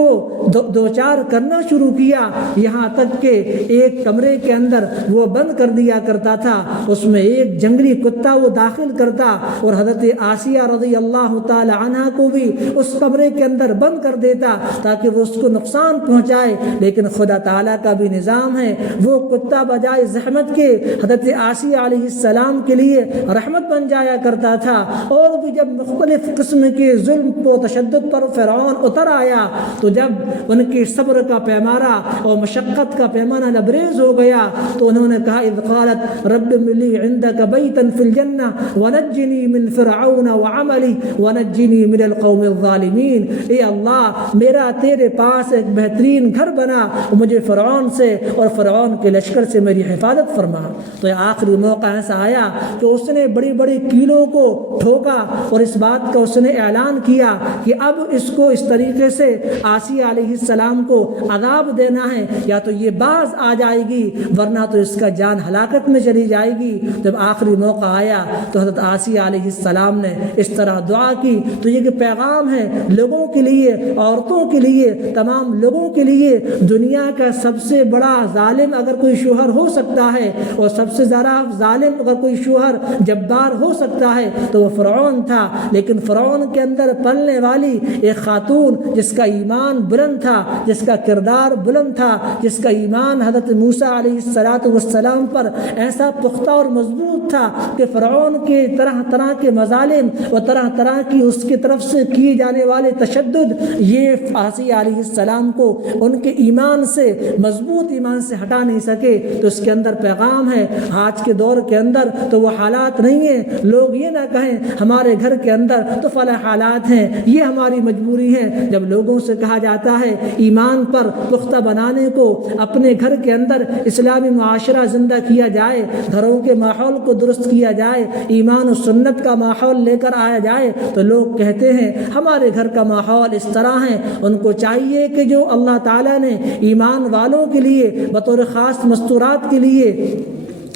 دوچار کرنا شروع کیا، یہاں تک کہ ایک کمرے کے اندر وہ بند کر دیا کرتا تھا، اس میں ایک جنگلی کتا وہ داخل کرتا اور حضرت آسیہ رضی اللہ تعالی عنہ کو بھی اس کمرے کے اندر بند کر دیتا تاکہ وہ اس کو نقصان پہنچائے۔ لیکن خدا تعالیٰ کا بھی نظام ہے، وہ کتا بجائے زحمت کے حضرت آسیہ علیہ السلام کے لیے رحمت بن جایا کرتا تھا۔ اور بھی جب مختلف قسم کے ظلم و تشدد پر فرعون اتر آیا، تو جب ان کے صبر کا پیمانہ اور مشقت کا پیمانہ لبریز ہو گیا، تو انہوں نے کہا اذ قالت رب ابن لی عندک بیتا فی الجنہ ونجنی من فرعون وعملی ونجنی من القوم الظالمین، اے اللہ میرا تیرے پاس ایک بہترین گھر بنا، مجھے فرعون سے اور فرعون کے لشکر سے میری حفاظت فرما۔ تو یہ آخری موقع ایسا آیا کہ اس نے بڑی بڑی کیلوں کو ٹھوکا اور اس بات کا اس نے اعلان کیا کہ اب اس کو اس طریقے سے آسیہ علیہ السلام کو عذاب دینا ہے، یا تو یہ باز آ جائے گی ورنہ تو اس کا جان ہلاکت میں چلی جائے گی۔ جب آخری موقع آیا تو حضرت آسیہ علیہ السلام نے اس طرح دعا کی۔ تو یہ کہ پیغام ہے لوگوں کے لیے، عورتوں کے لیے، تمام لوگوں کے لیے، دنیا کا سب سے بڑا ظالم اگر کوئی شوہر ہو سکتا ہے اور سب سے زیادہ ظالم اگر کوئی شوہر جبار ہو سکتا ہے تو وہ فرعون تھا، لیکن فرعون کے اندر پلنے والی ایک خاتون جس کا ایمان بلند تھا، جس کا کردار بلند تھا، جس کا ایمان حضرت موسیٰ علیہ السلام پر ایسا پختہ اور مضبوط تھا کہ فرعون کے طرح طرح کے مظالم اور طرح طرح کی اس کی طرف سے کیے جانے والے تشدد یہ آسیہ علیہ السلام کو ان کے ایمان سے، مضبوط ایمان سے ہٹا نہیں سکے۔ تو اس کے اندر پیغام ہے آج کے دور کے اندر تو وہ حالات نہیں ہیں، لوگ یہ نہ کہیں ہمارے گھر کے اندر تو فلاں حالات ہیں، یہ ہماری مجبوری ہے۔ جب لوگوں سے کہا جاتا ہے ایمان پر پختہ بنانے کو، اپنے گھر کے اندر اسلامی معاشرہ زندہ کیا جائے، گھروں کے ماحول کو درست کیا جائے، ایمان و سنت کا ماحول لے کر آیا جائے، تو لوگ کہتے ہیں ہمارے گھر کا ماحول اس طرح ہے۔ ان کو چاہیے کہ جو اللہ تعالیٰ نے ایمان والوں کے لیے بطور خاص مستورات کے لیے،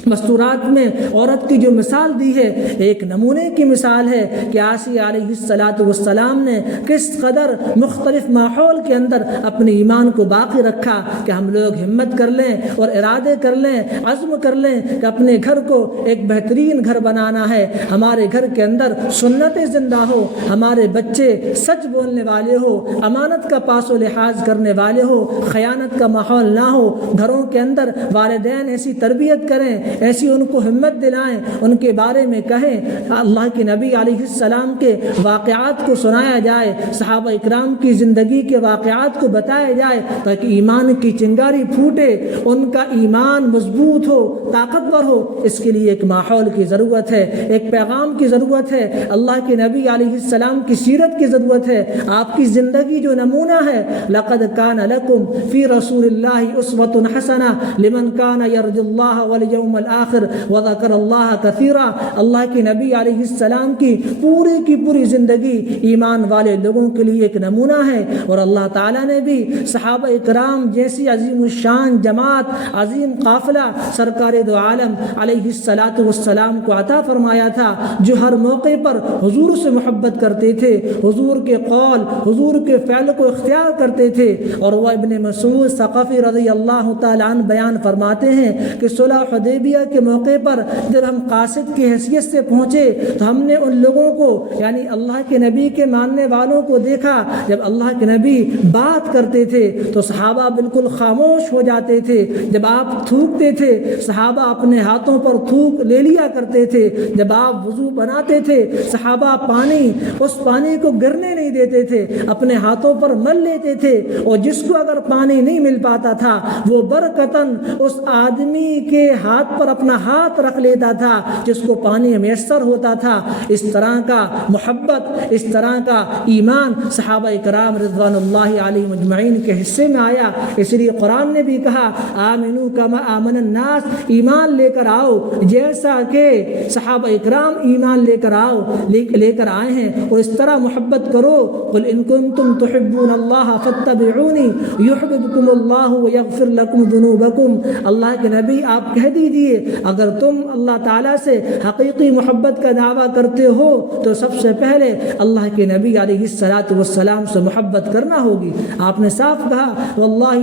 مستورات میں عورت کی جو مثال دی ہے، ایک نمونے کی مثال ہے کہ آسیہ علیہ السلام نے کس قدر مختلف ماحول کے اندر اپنے ایمان کو باقی رکھا کہ ہم لوگ ہمت کر لیں اور ارادے کر لیں، عزم کر لیں کہ اپنے گھر کو ایک بہترین گھر بنانا ہے، ہمارے گھر کے اندر سنتیں زندہ ہو، ہمارے بچے سچ بولنے والے ہو، امانت کا پاس و لحاظ کرنے والے ہو، خیانت کا ماحول نہ ہو، گھروں کے اندر والدین ایسی تربیت کریں، ایسی ان کو ہمت دلائیں، ان کے بارے میں کہیں، اللہ کے نبی علیہ السلام کے واقعات کو سنایا جائے، صحابہ اکرام کی زندگی کے واقعات کو بتایا جائے تاکہ ایمان کی چنگاری پھوٹے، ان کا ایمان مضبوط ہو، طاقتور ہو، اس کے لیے ایک ماحول کی ضرورت ہے، ایک پیغام کی ضرورت ہے، اللہ کے نبی علیہ السلام کی سیرت کی ضرورت ہے، آپ کی زندگی جو نمونہ ہے۔ لقد کان لکم فی رسول اللہ اسوۃ حسنہ لمن کان یرجو اللہ والیوم الآخر وذکر اللہ کثیرا۔ اللہ کے نبی علیہ السلام کی پوری زندگی ایمان والے لوگوں کے لیے ایک نمونہ ہے، اور اللہ تعالیٰ نے بھی صحابہ اکرام جیسی عظیم الشان جماعت، عظیم قافلہ سرکار دو عالم علیہ الصلاۃ والسلام کو عطا فرمایا تھا، جو ہر موقع پر حضور سے محبت کرتے تھے، حضور کے قول، حضور کے فعل کو اختیار کرتے تھے۔ اور وہ ابن مسعود ثقفی رضی اللہ تعالیٰ عنہ بیان فرماتے ہیں کہ صلح حدیبیہ کے موقع پر جب ہم قاصد کی حیثیت سے پہنچے تو ہم نے ان لوگوں کو، یعنی اللہ کے نبی کے ماننے والوں کو دیکھا، جب اللہ کے نبی بات کرتے تھے تو صحابہ بالکل خاموش ہو جاتے تھے، جب آپ تھوکتے تھے صحابہ اپنے ہاتھوں پر تھوک لے لیا کرتے تھے، جب آپ وضو بناتے تھے صحابہ اس پانی کو گرنے نہیں دیتے تھے، اپنے ہاتھوں پر مل لیتے تھے، اور جس کو اگر پانی نہیں مل پاتا تھا وہ برکتاً اس آدمی کے ہاتھ پر اپنا ہاتھ رکھ لیتا تھا جس کو پانی میسر ہوتا تھا۔ اس طرح کا محبت، اس طرح کا ایمان صحابہ کرام رضوان اللہ علیہم اجمعین کے حصے میں آیا۔ اس لیے قرآن نے بھی کہا آمنو کما آمن الناس، ایمان لے کر آؤ جیسا کہ صحابہ اکرام ایمان لے کر آئے ہیں، اور اس طرح محبت کرو۔ قل ان کنتم تحبون اللہ فاتبعونی یحببکم اللہ ویغفر لکم ذنوبکم۔ اللہ کے نبی آپ کہہ دیجئے اگر تم اللہ تعالیٰ سے حقیقی محبت کا دعویٰ کرتے ہو تو سب سے پہلے اللہ کے نبی علیہ الصلاۃ والسلام سے محبت کرنا ہوگی۔ آپ نے صاف کہا واللہ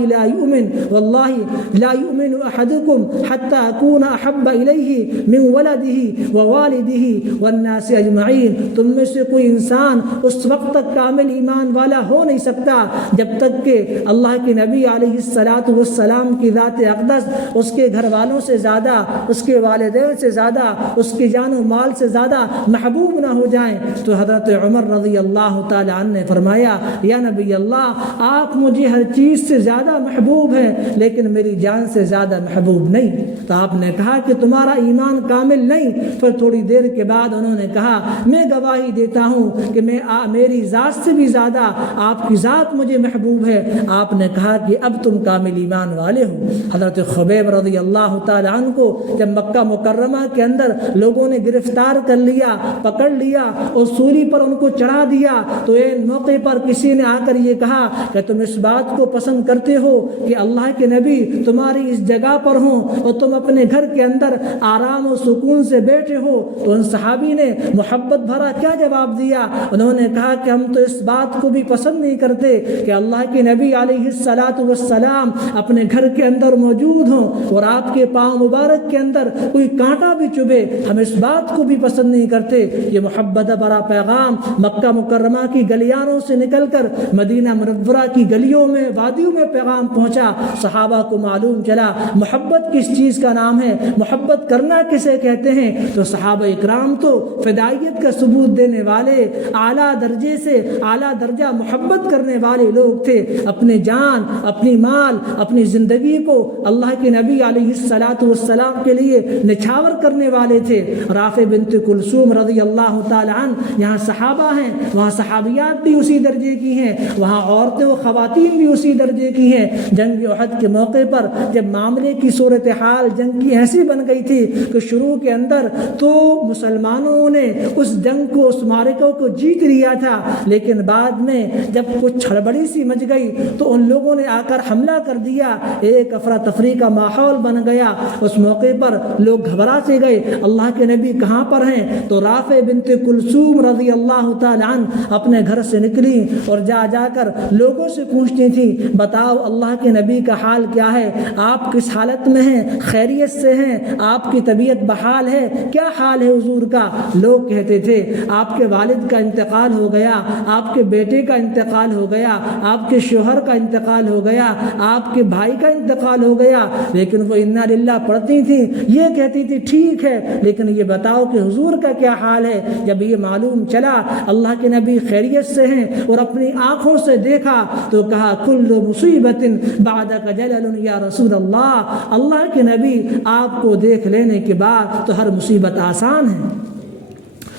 لا یؤمن احدکم حتی اکون احب الیہ من ولدہ ووالدہ والناس اجمعین، تم میں سے کوئی انسان اس وقت تک کامل ایمان والا ہو نہیں سکتا جب تک کہ اللہ کے نبی علیہ الصلاۃ والسلام کی ذات اقدس اس کے گھر والوں سے زیادہ، اس کے والدین سے زیادہ، اس کی جان و مال سے زیادہ محبوب نہ ہو جائیں۔ تو حضرت عمر رضی اللہ تعالی عنہ نے فرمایا یا نبی اللہ، آپ مجھے ہر چیز سے زیادہ محبوب ہیں لیکن میری جان سے زیادہ محبوب نہیں۔ تو آپ نے کہا کہ تمہارا ایمان کامل نہیں۔ پھر تھوڑی دیر کے بعد انہوں نے کہا میں گواہی دیتا ہوں کہ میری ذات سے بھی زیادہ آپ کی ذات مجھے محبوب ہے۔ آپ نے کہا کہ اب تم کامل ایمان والے ہو۔ حضرت خبیب رضی اللہ تعالی عنہ کو جب مکہ مکرمہ کے اندر لوگوں نے گرفتار کر لیا، پکڑ لیا اور سولی پر ان کو چڑھا دیا، تو ایک موقع پر کسی نے آ کر یہ کہا کہ تم اس بات کو پسند کرتے ہو کہ اللہ کے نبی تمہاری اس جگہ پر ہوں اور تم اپنے گھر کے اندر آرام و سکون سے بیٹھے ہو؟ تو ان صحابی نے محبت بھرا کیا جواب دیا؟ انہوں نے کہا کہ ہم تو اس بات کو بھی پسند نہیں کرتے کہ اللہ کے نبی علیہ الصلاۃ والسلام اپنے گھر کے اندر موجود ہوں اور آپ کے پاؤں مبارک کے اندر کوئی کانٹا بھی چبھے، ہم اس بات کو بھی پسند نہیں کرتے۔ یہ محبت بھرا پیغام مکہ مکرمہ کی گلیانوں سے نکل کر مدینہ منورہ کی گلیوں میں، وادیوں میں پیغام پہنچا۔ صحابہ کو معلوم چلا محبت کس چیز کا نام ہے، محبت کرنا کسے کہتے ہیں۔ تو صحابہ اکرام تو فدائیت کا ثبوت دینے والے، اعلیٰ درجے سے اعلیٰ درجہ محبت کرنے والے لوگ تھے، اپنے جان، اپنی مال، اپنی زندگی کو اللہ کے نبی علیہ الصلاۃ والسلام کے لیے نچھاور کرنے والے تھے۔ رافع بنت کلثوم رضی اللہ تعالی عنہ، یہاں صحابہ ہیں وہاں صحابیات بھی اسی درجے کی ہیں، وہاں عورتیں و خواتین بھی اسی درجے کی ہیں۔ جنگ احد کے موقع پر جب معاملے کی صورتحال جنگ کی ایسی بن گئی تھی کہ شروع کے اندر تو مسلمانوں نے اس جنگ کو، اس معرکہ کو جیت لیا تھا، لیکن بعد میں جب کچھ چھڑبڑی سی مچ گئی تو ان لوگوں نے آ کر حملہ کر دیا، ایک افراتفری کا ماحول بن گیا۔ اس موقع پر لوگ گھبرا سے گئے، اللہ کے نبی کہاں پر ہیں؟ تو رافع بنت کلثوم رضی اللہ تعالی عنہ اپنے گھر سے نکلی اور جا کر لوگوں سے پوچھتی تھی بتاؤ اللہ کے نبی کا حال کیا ہے، آپ کس حالت میں ہیں، خیریت سے ہیں، آپ کی طبیعت بحال ہے، کیا حال ہے حضور کا؟ لوگ کہتے تھے آپ کے والد کا انتقال ہو گیا، آپ کے بیٹے کا انتقال ہو گیا، آپ کے شوہر کا انتقال ہو گیا، آپ کے بھائی کا انتقال ہو گیا، لیکن وہ انا للہ پڑھتی تھی، یہ کہتی تھی ٹھیک ہے لیکن یہ بتاؤ کہ حضور کا کیا حال ہے۔ جب یہ معلوم چلا اللہ کے نبی خیریت سے ہیں اور اپنی آنکھوں سے دیکھا تو کہا کل مصیبت بعدک جلل یا رسول اللہ، اللہ کے نبی نبی آپ کو دیکھ لینے کے بعد تو ہر مصیبت آسان ہے۔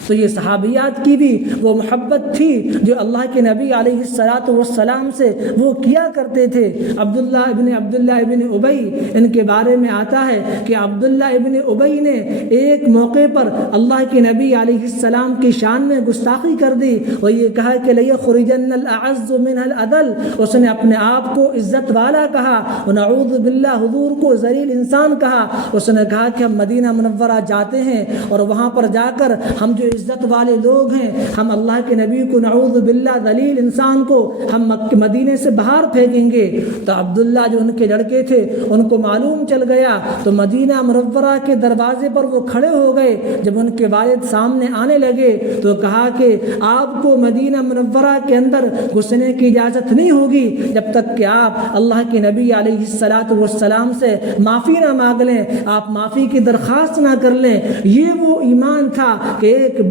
تو یہ صحابیات کی بھی وہ محبت تھی جو اللہ کے نبی علیہ السلام سے وہ کیا کرتے تھے۔ عبداللہ ابن ابی، ان کے بارے میں آتا ہے کہ عبداللہ ابن ابی نے ایک موقع پر اللہ کے نبی علیہ السلام کی شان میں گستاخی کر دی اور یہ کہا کہ لَيَخْرُجَنَّ الْأَعَزُّ مِنْهَا الْأَذَلُّ، اس نے اپنے آپ کو عزت والا کہا، ونعوذ باللہ حضور کو ذلیل انسان کہا۔ اس نے کہا کہ ہم مدینہ منورہ جاتے ہیں اور وہاں پر جا کر ہم جو عزت والے لوگ ہیں، ہم اللہ کے نبی کو نعوذ باللہ ذلیل انسان کو ہم مدینے سے باہر پھینکیں گے۔ تو عبداللہ جو ان کے لڑکے تھے ان کو معلوم چل گیا، تو مدینہ منورہ کے دروازے پر وہ کھڑے ہو گئے۔ جب ان کے والد سامنے آنے لگے تو کہا کہ آپ کو مدینہ منورہ کے اندر گھسنے کی اجازت نہیں ہوگی جب تک کہ آپ اللہ کے نبی علیہ السلام سے معافی نہ مانگ لیں، آپ معافی کی درخواست نہ کر لیں۔ یہ وہ ایمان تھا کہ ایک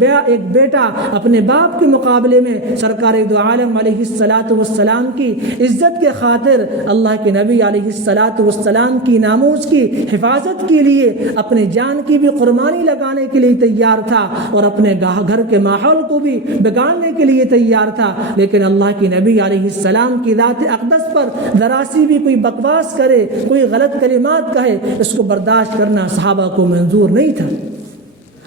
بیٹا اپنے باپ کے مقابلے میں سرکار دو عالم علیہ السلام کی عزت کے خاطر اللہ کے نبی علیہ السلام کی ناموس کی حفاظت کے لیے اپنے جان کی بھی قربانی لگانے کے لیے تیار تھا اور اپنے گھر کے ماحول کو بھی بگاڑنے کے لیے تیار تھا، لیکن اللہ کے نبی علیہ السلام کی ذات اقدس پر ذرا سی بھی کوئی بکواس کرے، کوئی غلط کلمات کہے، اس کو برداشت کرنا صحابہ کو منظور نہیں تھا۔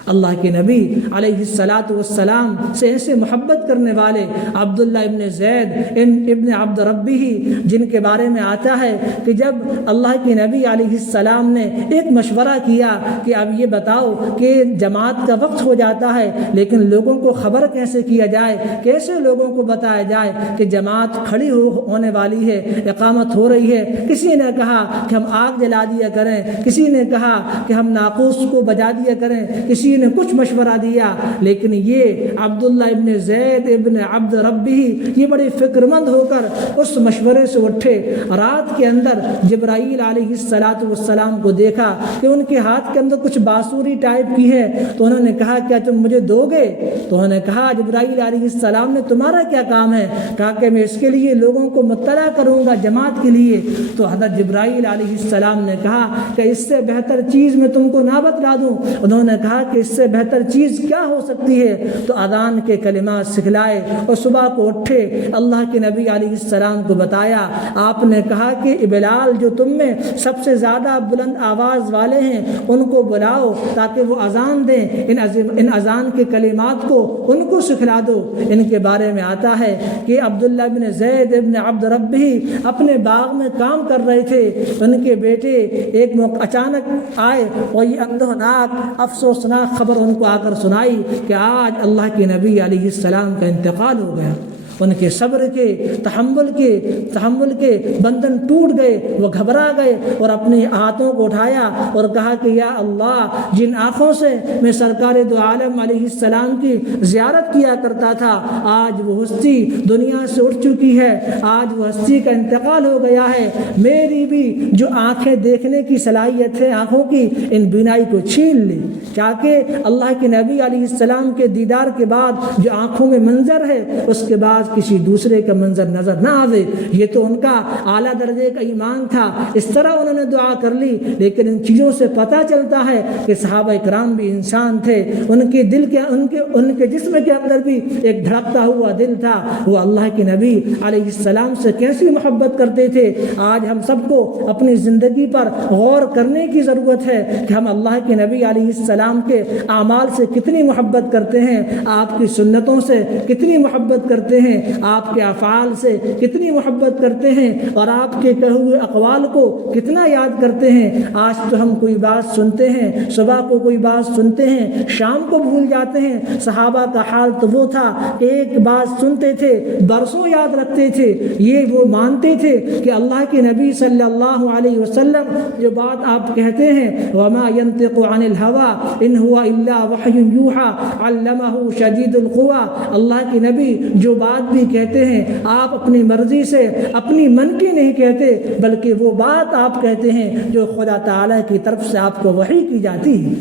اللہ کے نبی علیہ السلام سے ایسے محبت کرنے والے عبداللہ ابن زید ابن عبد ربہ، جن کے بارے میں آتا ہے کہ جب اللہ کے نبی علیہ السلام نے ایک مشورہ کیا کہ اب یہ بتاؤ کہ جماعت کا وقت ہو جاتا ہے لیکن لوگوں کو خبر کیسے کیا جائے، کیسے لوگوں کو بتایا جائے کہ جماعت کھڑی ہونے والی ہے، اقامت ہو رہی ہے۔ کسی نے کہا کہ ہم آگ جلا دیا کریں، کسی نے کہا کہ ہم ناقوس کو بجا دیا کریں، کسی نے کچھ مشورہ دیا، لیکن یہ عبداللہ ابن زید ابن عبد ربہ یہ بڑے فکر مند ہو کر اس مشورے سے اٹھے۔ رات کے اندر جبرائیل علیہ السلام کو دیکھا کہ ان کے ہاتھ کے اندر کچھ باسوری ٹائپ کی ہے، تو انہوں نے کہا کیا تم مجھے دو گے؟ تو انہوں نے کہا جبرائیل علیہ السلام نے تمہارا کیا کام ہے؟ کہا کہ میں اس کے لیے لوگوں کو مطلع کروں گا جماعت کے لیے۔ تو حضرت جبرائیل علیہ السلام نے کہا کہ اس سے بہتر چیز میں تم کو نہ بتلا دوں؟ انہوں نے کہا کہ اس سے بہتر چیز کیا ہو سکتی ہے؟ تو اذان کے کلمات سکھلائے اور صبح کو اٹھے اللہ کے نبی علیہ السلام کو بتایا۔ آپ نے کہا کہ بلال جو تم میں سب سے زیادہ بلند آواز والے ہیں ان کو بلاؤ تاکہ وہ اذان دیں، ان اذان کے کلمات کو ان کو سکھلا دو۔ ان کے بارے میں آتا ہے کہ عبداللہ بن زید ابن عبد ربہ اپنے باغ میں کام کر رہے تھے، ان کے بیٹے ایک اچانک آئے اور یہ اندھوناک افسوسناک خبر ان کو آ کر سنائی کہ آج اللہ کے نبی علیہ السلام کا انتقال ہو گیا۔ ان کے صبر کے تحمل کے بندھن ٹوٹ گئے، وہ گھبرا گئے اور اپنے ہاتھوں کو اٹھایا اور کہا کہ یا اللہ، جن آنکھوں سے میں سرکار دو عالم علیہ السلام کی زیارت کیا کرتا تھا، آج وہ ہستی دنیا سے اٹھ چکی ہے، آج وہ ہستی کا انتقال ہو گیا ہے۔ میری بھی جو آنکھیں دیکھنے کی صلاحیت ہے آنکھوں کی، ان بینائی کو چھین لی، تاکہ اللہ کے نبی علیہ السلام کے دیدار کے بعد جو آنکھوں میں منظر ہے اس کے بعد کسی دوسرے کا منظر نظر نہ آوے۔ یہ تو ان کا اعلیٰ درجے کا ایمان تھا، اس طرح انہوں نے دعا کر لی۔ لیکن ان چیزوں سے پتہ چلتا ہے کہ صحابہ کرام بھی انسان تھے، ان کے دل کے ان کے جسم کے اندر بھی ایک دھڑکتا ہوا دل تھا، وہ اللہ کے نبی علیہ السلام سے کیسی محبت کرتے تھے۔ آج ہم سب کو اپنی زندگی پر غور کرنے کی ضرورت ہے کہ ہم اللہ کے نبی علیہ السلام کے اعمال سے کتنی محبت کرتے ہیں، آپ کی سنتوں سے کتنی محبت کرتے ہیں، آپ کے افعال سے کتنی محبت کرتے ہیں اور آپ کے کہے ہوئے اقوال کو کتنا یاد کرتے ہیں۔ آج تو ہم کوئی بات سنتے ہیں، صبح کو کوئی بات سنتے ہیں، شام کو بھول جاتے ہیں۔ صحابہ کا حال تو وہ تھا، ایک بات سنتے تھے برسوں یاد رکھتے تھے۔ یہ وہ مانتے تھے کہ اللہ کے نبی صلی اللہ علیہ وسلم جو بات آپ کہتے ہیں، وما ينطق عن الهوى ان هو الا وحی یوحى علمہ شدید القوى، اللہ کے نبی جو بات بھی کہتے ہیں آپ اپنی مرضی سے اپنی من کی نہیں کہتے، بلکہ وہ بات آپ کہتے ہیں جو خدا تعالیٰ کی طرف سے آپ کو وحی کی جاتی ہے۔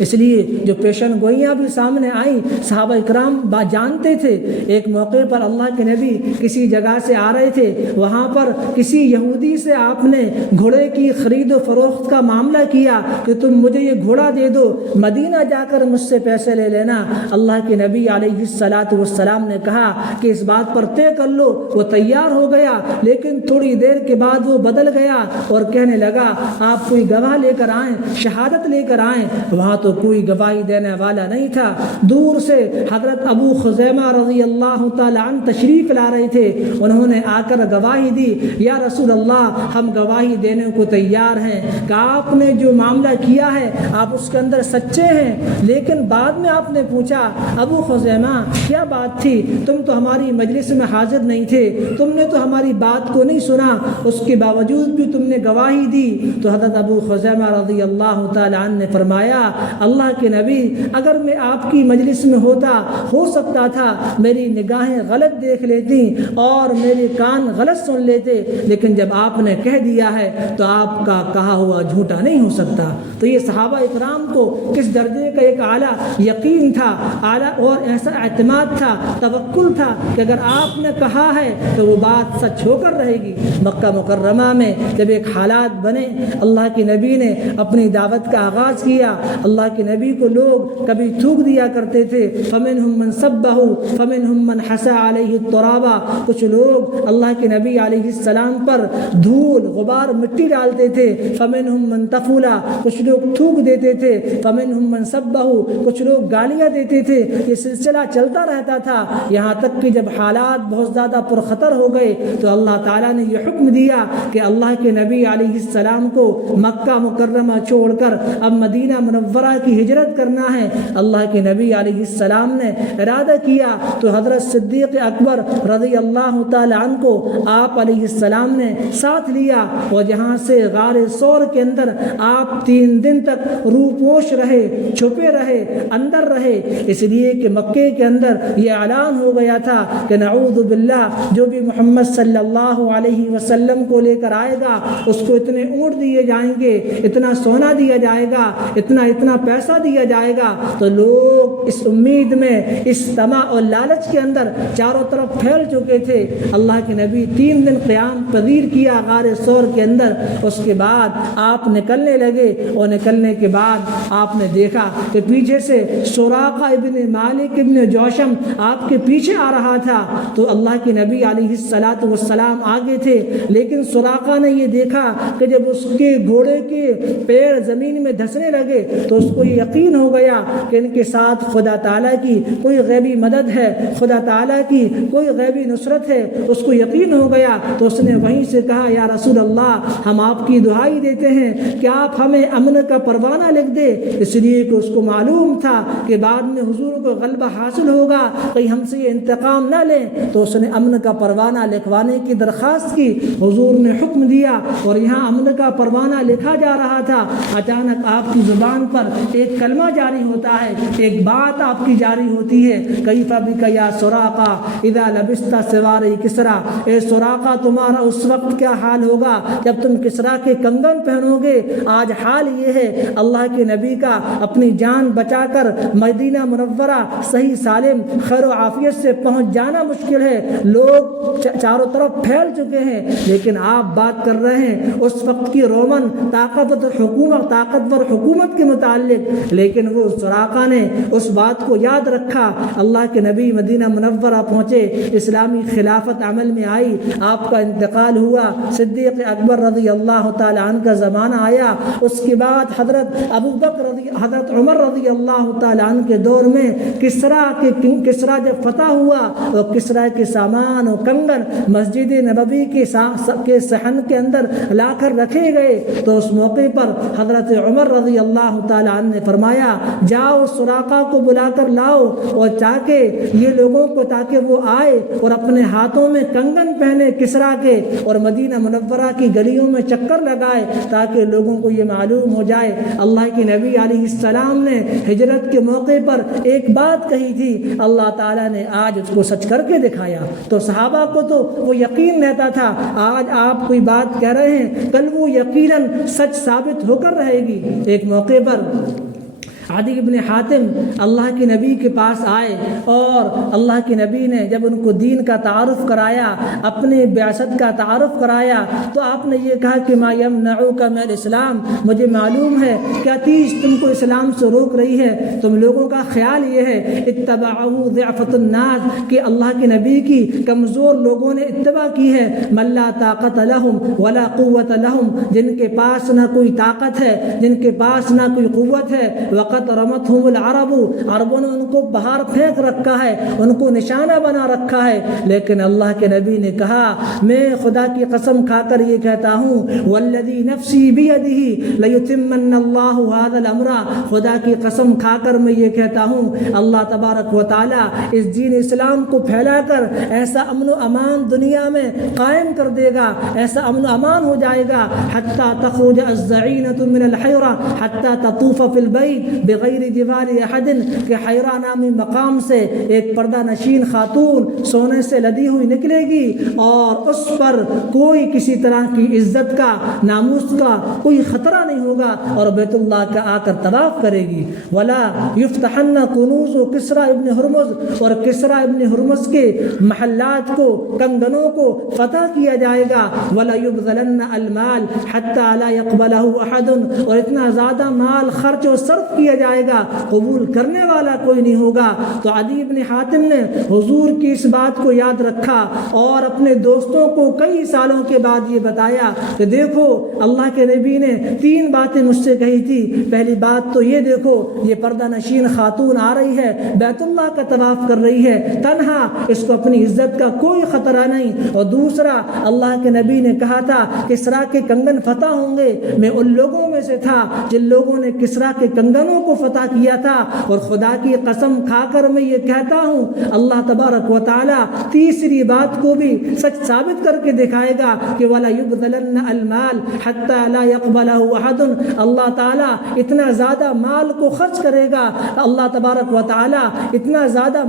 اس لیے جو پیشن گوئیاں بھی سامنے آئیں صحابہ اکرام جانتے تھے۔ ایک موقع پر اللہ کے نبی کسی جگہ سے آ رہے تھے، وہاں پر کسی یہودی سے آپ نے گھوڑے کی خرید و فروخت کا معاملہ کیا کہ تم مجھے یہ گھوڑا دے دو، مدینہ جا کر مجھ سے پیسے لے لینا۔ اللہ کے نبی علیہ السلام نے کہا کہ اس بات پر طے کر لو۔ وہ تیار ہو گیا، لیکن تھوڑی دیر کے بعد وہ بدل گیا اور کہنے لگا آپ کوئی گواہ لے کر آئیں، شہادت لے کر آئیں۔ وہاں تو کوئی گواہی دینے والا نہیں تھا۔ دور سے حضرت ابو خزیمہ رضی اللہ تعالی عنہ تشریف لا رہے تھے، انہوں نے آ کر گواہی دی، یا رسول اللہ ہم گواہی دینے کو تیار ہیں کہ آپ نے جو معاملہ کیا ہے آپ اس کے اندر سچے ہیں۔ لیکن بعد میں آپ نے پوچھا ابو خزیمہ کیا بات تھی، تم تو ہماری مجلس میں حاضر نہیں تھے، تم نے تو ہماری بات کو نہیں سنا، اس کے باوجود بھی تم نے گواہی دی۔ تو حضرت ابو خزیمہ رضی اللہ تعالی عنہ نے فرمایا اللہ کے نبی اگر میں آپ کی مجلس میں ہوتا ہو سکتا تھا میری نگاہیں غلط دیکھ لیتی اور میرے کان غلط سن لیتے، لیکن جب آپ نے کہہ دیا ہے تو آپ کا کہا ہوا جھوٹا نہیں ہو سکتا۔ تو یہ صحابہ اکرام کو کس درجے کا ایک اعلیٰ یقین تھا، اعلیٰ اور ایسا اعتماد تھا، توکل تھا کہ اگر آپ نے کہا ہے تو وہ بات سچ ہو کر رہے گی۔ مکہ مکرمہ میں جب ایک حالات بنے، اللہ کے نبی نے اپنی دعوت کا آغاز کیا۔ اللہ کے نبی کو لوگ کبھی تھوک دیا کرتے تھے، فمنہم من صبہ فمنہم من حسا علیہ الترابا، کچھ لوگ اللہ کے نبی علیہ السلام پر دھول غبار مٹی ڈالتے تھے، فمنہم من تفولا، کچھ لوگ تھوک دیتے تھے، فمنہم من صبہ، کچھ لوگ گالیاں دیتے تھے۔ یہ سلسلہ چلتا رہتا تھا، یہاں تک کہ جب حالات بہت زیادہ پرخطر ہو گئے تو اللہ تعالیٰ نے یہ حکم دیا کہ اللہ کے نبی علیہ السلام کو مکہ مکرمہ چھوڑ کر اب مدینہ منورہ کی ہجرت کرنا ہے۔ اللہ کے نبی علیہ السلام نے ارادہ کیا تو حضرت صدیق اکبر رضی اللہ تعالی عنہ کو آپ علیہ السلام نے ساتھ لیا، اور جہاں سے غار ثور کے اندر آپ 3 دن تک روپوش رہے، چھپے رہے، اندر رہے، اس لیے کہ مکے کے اندر یہ اعلان ہو گیا تھا کہ نعوذ باللہ جو بھی محمد صلی اللہ علیہ وسلم کو لے کر آئے گا اس کو اتنے اونٹ دیے جائیں گے، اتنا سونا دیا جائے گا، اتنا پیسہ دیا جائے گا۔ تو لوگ اس امید میں، اس طمع اور لالچ کے اندر چاروں طرف پھیل چکے تھے۔ اللہ کے نبی 3 دن قیام پذیر کیا غار ثور کے اندر، اس کے بعد آپ نکلنے لگے، اور نکلنے کے بعد آپ نے دیکھا کہ پیچھے سے سراقہ ابن مالک ابن جوشم آپ کے پیچھے آ رہا تھا۔ تو اللہ کے نبی علیہ السلام آگے تھے، لیکن سراقہ نے یہ دیکھا کہ جب اس کے گھوڑے کے پیر زمین میں دھسنے لگے تو اس کو یہ یقین ہو گیا کہ ان کے ساتھ خدا تعالیٰ کی کوئی غیبی مدد ہے، خدا تعالیٰ کی کوئی غیبی نصرت ہے، اس کو یقین ہو گیا۔ تو اس نے وہیں سے کہا یا رسول اللہ ہم آپ کی دعائی دیتے ہیں کہ آپ ہمیں امن کا پروانہ لکھ دے، اس لیے کہ اس کو معلوم تھا کہ بعد میں حضور کو غلبہ حاصل ہوگا، کہیں ہم سے یہ انتقام نہ لیں۔ تو اس نے امن کا پروانہ لکھوانے کی درخواست کی، حضور نے حکم دیا اور یہاں امن کا پروانہ لکھا جا رہا تھا۔ اچانک آپ کی زبان پر ایک کلمہ جاری ہوتا ہے، ایک بات آپ کی جاری ہوتی ہے، کیف بک یا سراقہ اذا لبست سوار کسرا، اے سراقہ تمہارا اس وقت کیا حال ہوگا جب تم کسرا کے کنگن پہنو گے۔ آج حال یہ ہے اللہ کے نبی کا اپنی جان بچا کر مدینہ منورہ صحیح سالم خیر و عافیت سے پہنچ جانا مشکل ہے، لوگ چاروں طرف پھیل چکے ہیں، لیکن آپ بات کر رہے ہیں اس وقت کی رومن طاقتور حکومت کے متعلق۔ لیکن وہ سراقہ نے اس بات کو یاد رکھا۔ اللہ کے نبی مدینہ منورہ پہنچے، اسلامی خلافت عمل میں آئی، آپ کا انتقال ہوا، صدیق اکبر رضی اللہ تعالی عنہ کا زمانہ آیا۔ اس کے بعد حضرت عمر رضی اللہ تعالی عنہ کے دور میں کسرا جب فتح ہوا اور کسرا کے سامان و کنگن مسجد نبوی کے صحن کے اندر لا کر رکھے گئے، تو اس موقع پر حضرت عمر رضی اللہ تعالی عنہ نے فرمایا جاؤ سراقہ کو بلا کر لاؤ، اور تاکہ یہ لوگوں کو تاکہ وہ آئے اور اپنے ہاتھوں میں کنگن پہنے کسرا کے اور مدینہ منورہ کی گلیوں میں چکر لگائے تاکہ لوگوں کو یہ معلوم ہو جائے۔ اللہ کے نبی علیہ السلام نے ہجرت کے موقع پر ایک بات کہی تھی، اللہ تعالیٰ نے آج اس کو سچ کر کے دکھایا۔ تو صحابہ کو تو وہ یقین رہتا تھا آج آپ کوئی بات کہہ رہے ہیں، کل وہ یقیناً سچ ثابت ہو کر رہے گی۔ ایک موقع پر عدی بن حاتم اللہ کے نبی کے پاس آئے اور اللہ کے نبی نے جب ان کو دین کا تعارف کرایا، اپنے بعثت کا تعارف کرایا، تو آپ نے یہ کہا کہ ما یمنعک من الاسلام، مجھے معلوم ہے کیا چیز تم کو اسلام سے روک رہی ہے، تم لوگوں کا خیال یہ ہے اتبعہ ضعفۃ الناس کہ اللہ کے نبی کی کمزور لوگوں نے اتباع کی ہے، من لا طاقت لہم ولا قوت لہم، جن کے پاس نہ کوئی طاقت ہے، جن کے پاس نہ کوئی قوت ہے، وقت رمتہم العرب، عربوں نے ان کو باہر پھینک رکھا ہے، ان کو نشانہ بنا رکھا ہے، لیکن اللہ کے نبی نے کہا میں خدا کی قسم کھا کر یہ کہتا ہوں والذی نفسی بیدہ لیتمن اللہ ھذا الامر، خدا کی قسم کھا کر میں یہ کہتا ہوں اللہ تبارک و تعالی اس دین اسلام کو پھیلا کر ایسا امن و امان دنیا میں قائم کر دے گا، ایسا امن و امان ہو جائے گا حتی تخرج الزعینۃ من الحیرہ حتی تطوف فی البیت بغیر جوار احد، کہ حیرہ نامی مقام سے ایک پردہ نشین خاتون سونے سے لدی ہوئی نکلے گی اور اس پر کوئی کسی طرح کی عزت کا، ناموس کا کوئی خطرہ نہیں ہوگا اور بیت اللہ کا آ کر طواف کرے گی، ولا یفتحن کنوز کسریٰ ابن ہرمز، اور کسریٰ ابن ہرمز کے محلات کو، کنگنوں کو فتح کیا جائے گا، ولا یبذلن المال حتی لا یقبلہ احد، اور اتنا زیادہ مال خرچ و صرف کیا جائے گا قبول کرنے والا کوئی نہیں ہوگا۔ تو عدی بن حاتم نے حضور کی اس بات کو یاد رکھا اور اپنے دوستوں کو کئی سالوں کے بعد یہ بتایا کہ دیکھو اللہ کے نبی نے 3 باتیں مجھ سے کہی تھی، پہلی بات تو یہ دیکھو یہ پردہ نشین خاتون آ رہی ہے، بیت اللہ کا طواف کر رہی ہے تنہا، اس کو اپنی عزت کا کوئی خطرہ نہیں، اور دوسرا اللہ کے نبی نے کہا تھا کسریٰ کے کنگن فتح ہوں گے، میں ان لوگوں میں سے تھا جن لوگوں نے کسریٰ کے کنگنوں کو فتح کیا تھا، اور خدا کی قسم کھا کر میں یہ کہتا ہوں اللہ تبارک و تعالی تیسری بات کو بھی سچ ثابت کر کے دکھائے گا کہ ولا یبذلن المال حتی لا یقبلہ احد، اللہ تعالیٰ اتنا زیادہ مال کو خرچ کرے گا، اللہ تبارک و تعالیٰ اتنا زیادہ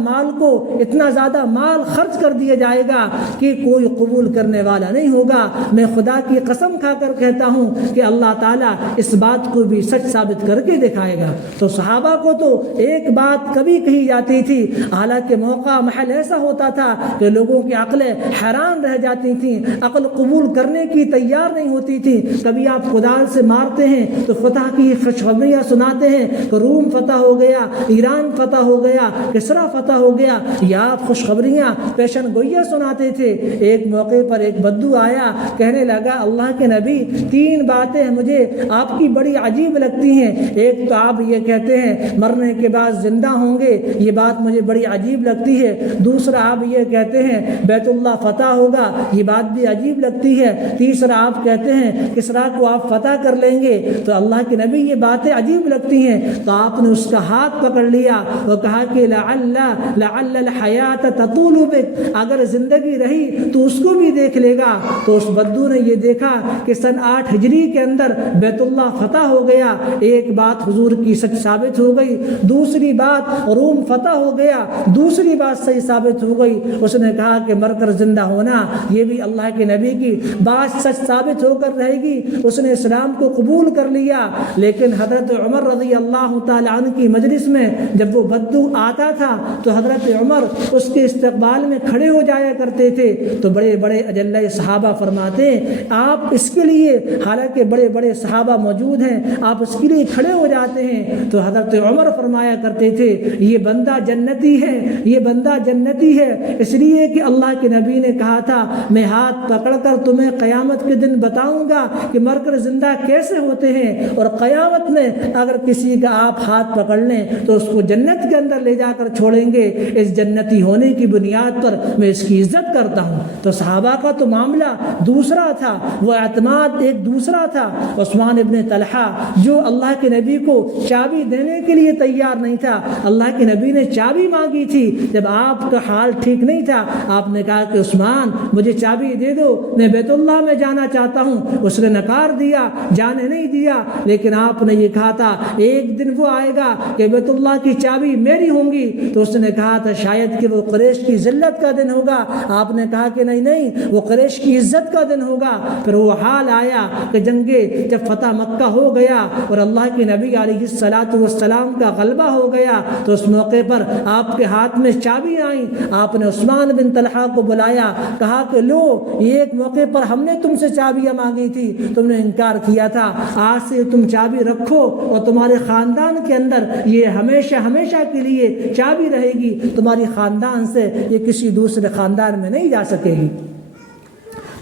مال خرچ کر دیا جائے گا کہ کوئی قبول کرنے والا نہیں ہوگا۔ میں خدا کی قسم کھا کر کہتا ہوں کہ اللہ تعالیٰ اس بات کو بھی سچ ثابت کر کے دکھائے گا۔ تو صحابہ کو تو ایک بات کبھی کہی جاتی تھی، حالانکہ موقع محل ایسا ہوتا تھا کہ لوگوں کی عقلیں حیران رہ جاتی تھیں، عقل قبول کرنے کی تیار نہیں ہوتی تھی۔ کبھی آپ کدال سے مارتے ہیں تو فتح کی خوشخبریاں سناتے ہیں کہ روم فتح ہو گیا، ایران فتح ہو گیا، کسریٰ فتح ہو گیا، یا آپ خوشخبریاں پیشن گوئیاں سناتے تھے۔ ایک موقع پر ایک بدو آیا، کہنے لگا اللہ کے نبی 3 باتیں مجھے آپ کی بڑی عجیب لگتی ہیں، ایک تو آپ یہ کہتے ہیں مرنے کے بعد زندہ ہوں گے، یہ بات مجھے بڑی عجیب لگتی ہے، دوسرا آپ یہ کہتے ہیں بیت اللہ فتح ہوگا، یہ بات بھی عجیب لگتی ہے، تیسرا آپ کہتے ہیں کسریٰ کو آپ فتح کر لیں گے، تو اللہ کے نبی یہ باتیں عجیب لگتی ہیں۔ تو آپ نے اس کا ہاتھ پکڑ لیا اور کہا کہ لعل الحیات تطول بک، اگر زندگی رہی تو اس کو بھی دیکھ لے گا۔ تو اس بدو نے یہ دیکھا کہ سن 8 ہجری کے اندر بیت اللہ فتح ہو گیا، ایک بات حضور کی سچ ثابت ہو گئی، دوسری بات روم فتح ہو گیا، دوسری بات صحیح ثابت ہو گئی۔ اس نے کہا کہ مر کر زندہ ہونا یہ بھی اللہ کے نبی کی بات سچ ثابت ہو کر رہے گی۔ اس نے اسلام کو قبول کر لیا، لیکن حضرت عمر رضی اللہ تعالی عنہ کی مجلس میں جب وہ بدو آتا تھا تو حضرت عمر اس کے استقبال میں کھڑے ہو جایا کرتے تھے۔ تو بڑے بڑے اجلہ صحابہ فرماتے ہیں آپ اس کے لیے، حالانکہ بڑے بڑے صحابہ موجود ہیں، آپ اس کے لیے کھڑے ہو جاتے ہیں۔ تو حضرت عمر فرمایا کرتے تھے یہ بندہ جنتی ہے، یہ بندہ جنتی ہے، اس لیے کہ اللہ کے نبی نے کہا تھا میں ہاتھ پکڑ کر تمہیں قیامت کے دن بتاؤں گا کہ مر کر زندہ کیسے ہوتے ہیں، اور قیامت میں اگر کسی کا آپ ہاتھ پکڑ لیں تو اس کو جنت کے اندر لے جا کر چھوڑیں گے، اس جنتی ہونے کی بنیاد پر میں اس کی عزت کرتا ہوں۔ تو صحابہ کا تو معاملہ دوسرا تھا، وہ اعتماد ایک دوسرا تھا۔ عثمان ابن طلحہ جو اللہ کے نبی کو چابی دینے کے لیے تیار نہیں تھا، اللہ کے نبی نے چابی مانگی تھی جب آپ کا حال ٹھیک نہیں تھا، آپ نے کہا کہ عثمان مجھے چابی دے دو، میں بیت اللہ میں جانا چاہتا ہوں۔ اس نے نکار دیا، جانے نہیں دیا، لیکن آپ نے یہ کہا تھا ایک دن وہ آئے گا کہ بیت اللہ کی چابی میری ہوں گی۔ تو اس نے کہا تھا شاید کہ وہ قریش کی ذلت کا دن ہوگا، آپ نے کہا کہ نہیں نہیں وہ قریش کی عزت کا دن ہوگا۔ پھر وہ حال آیا کہ جنگ جب فتح مکہ ہو گیا اور اللہ کے نبی علیہ الصلاۃ والسلام کا غلبہ ہو گیا تو اس موقع پر آپ کے ہاتھ میں چابی آئیں، آپ نے عثمان بن طلحہ کو بلایا، کہا کہ لو یہ ایک موقع پر ہم نے تم سے چابیاں مانگی تھی، تم نے انکار کیا تھا، آج سے تم چابی رکھو اور تمہارے خاندان کے اندر یہ ہمیشہ ہمیشہ کے لیے چابی رہے گی، تمہاری خاندان سے یہ کسی دوسرے خاندان میں نہیں جا سکے گی۔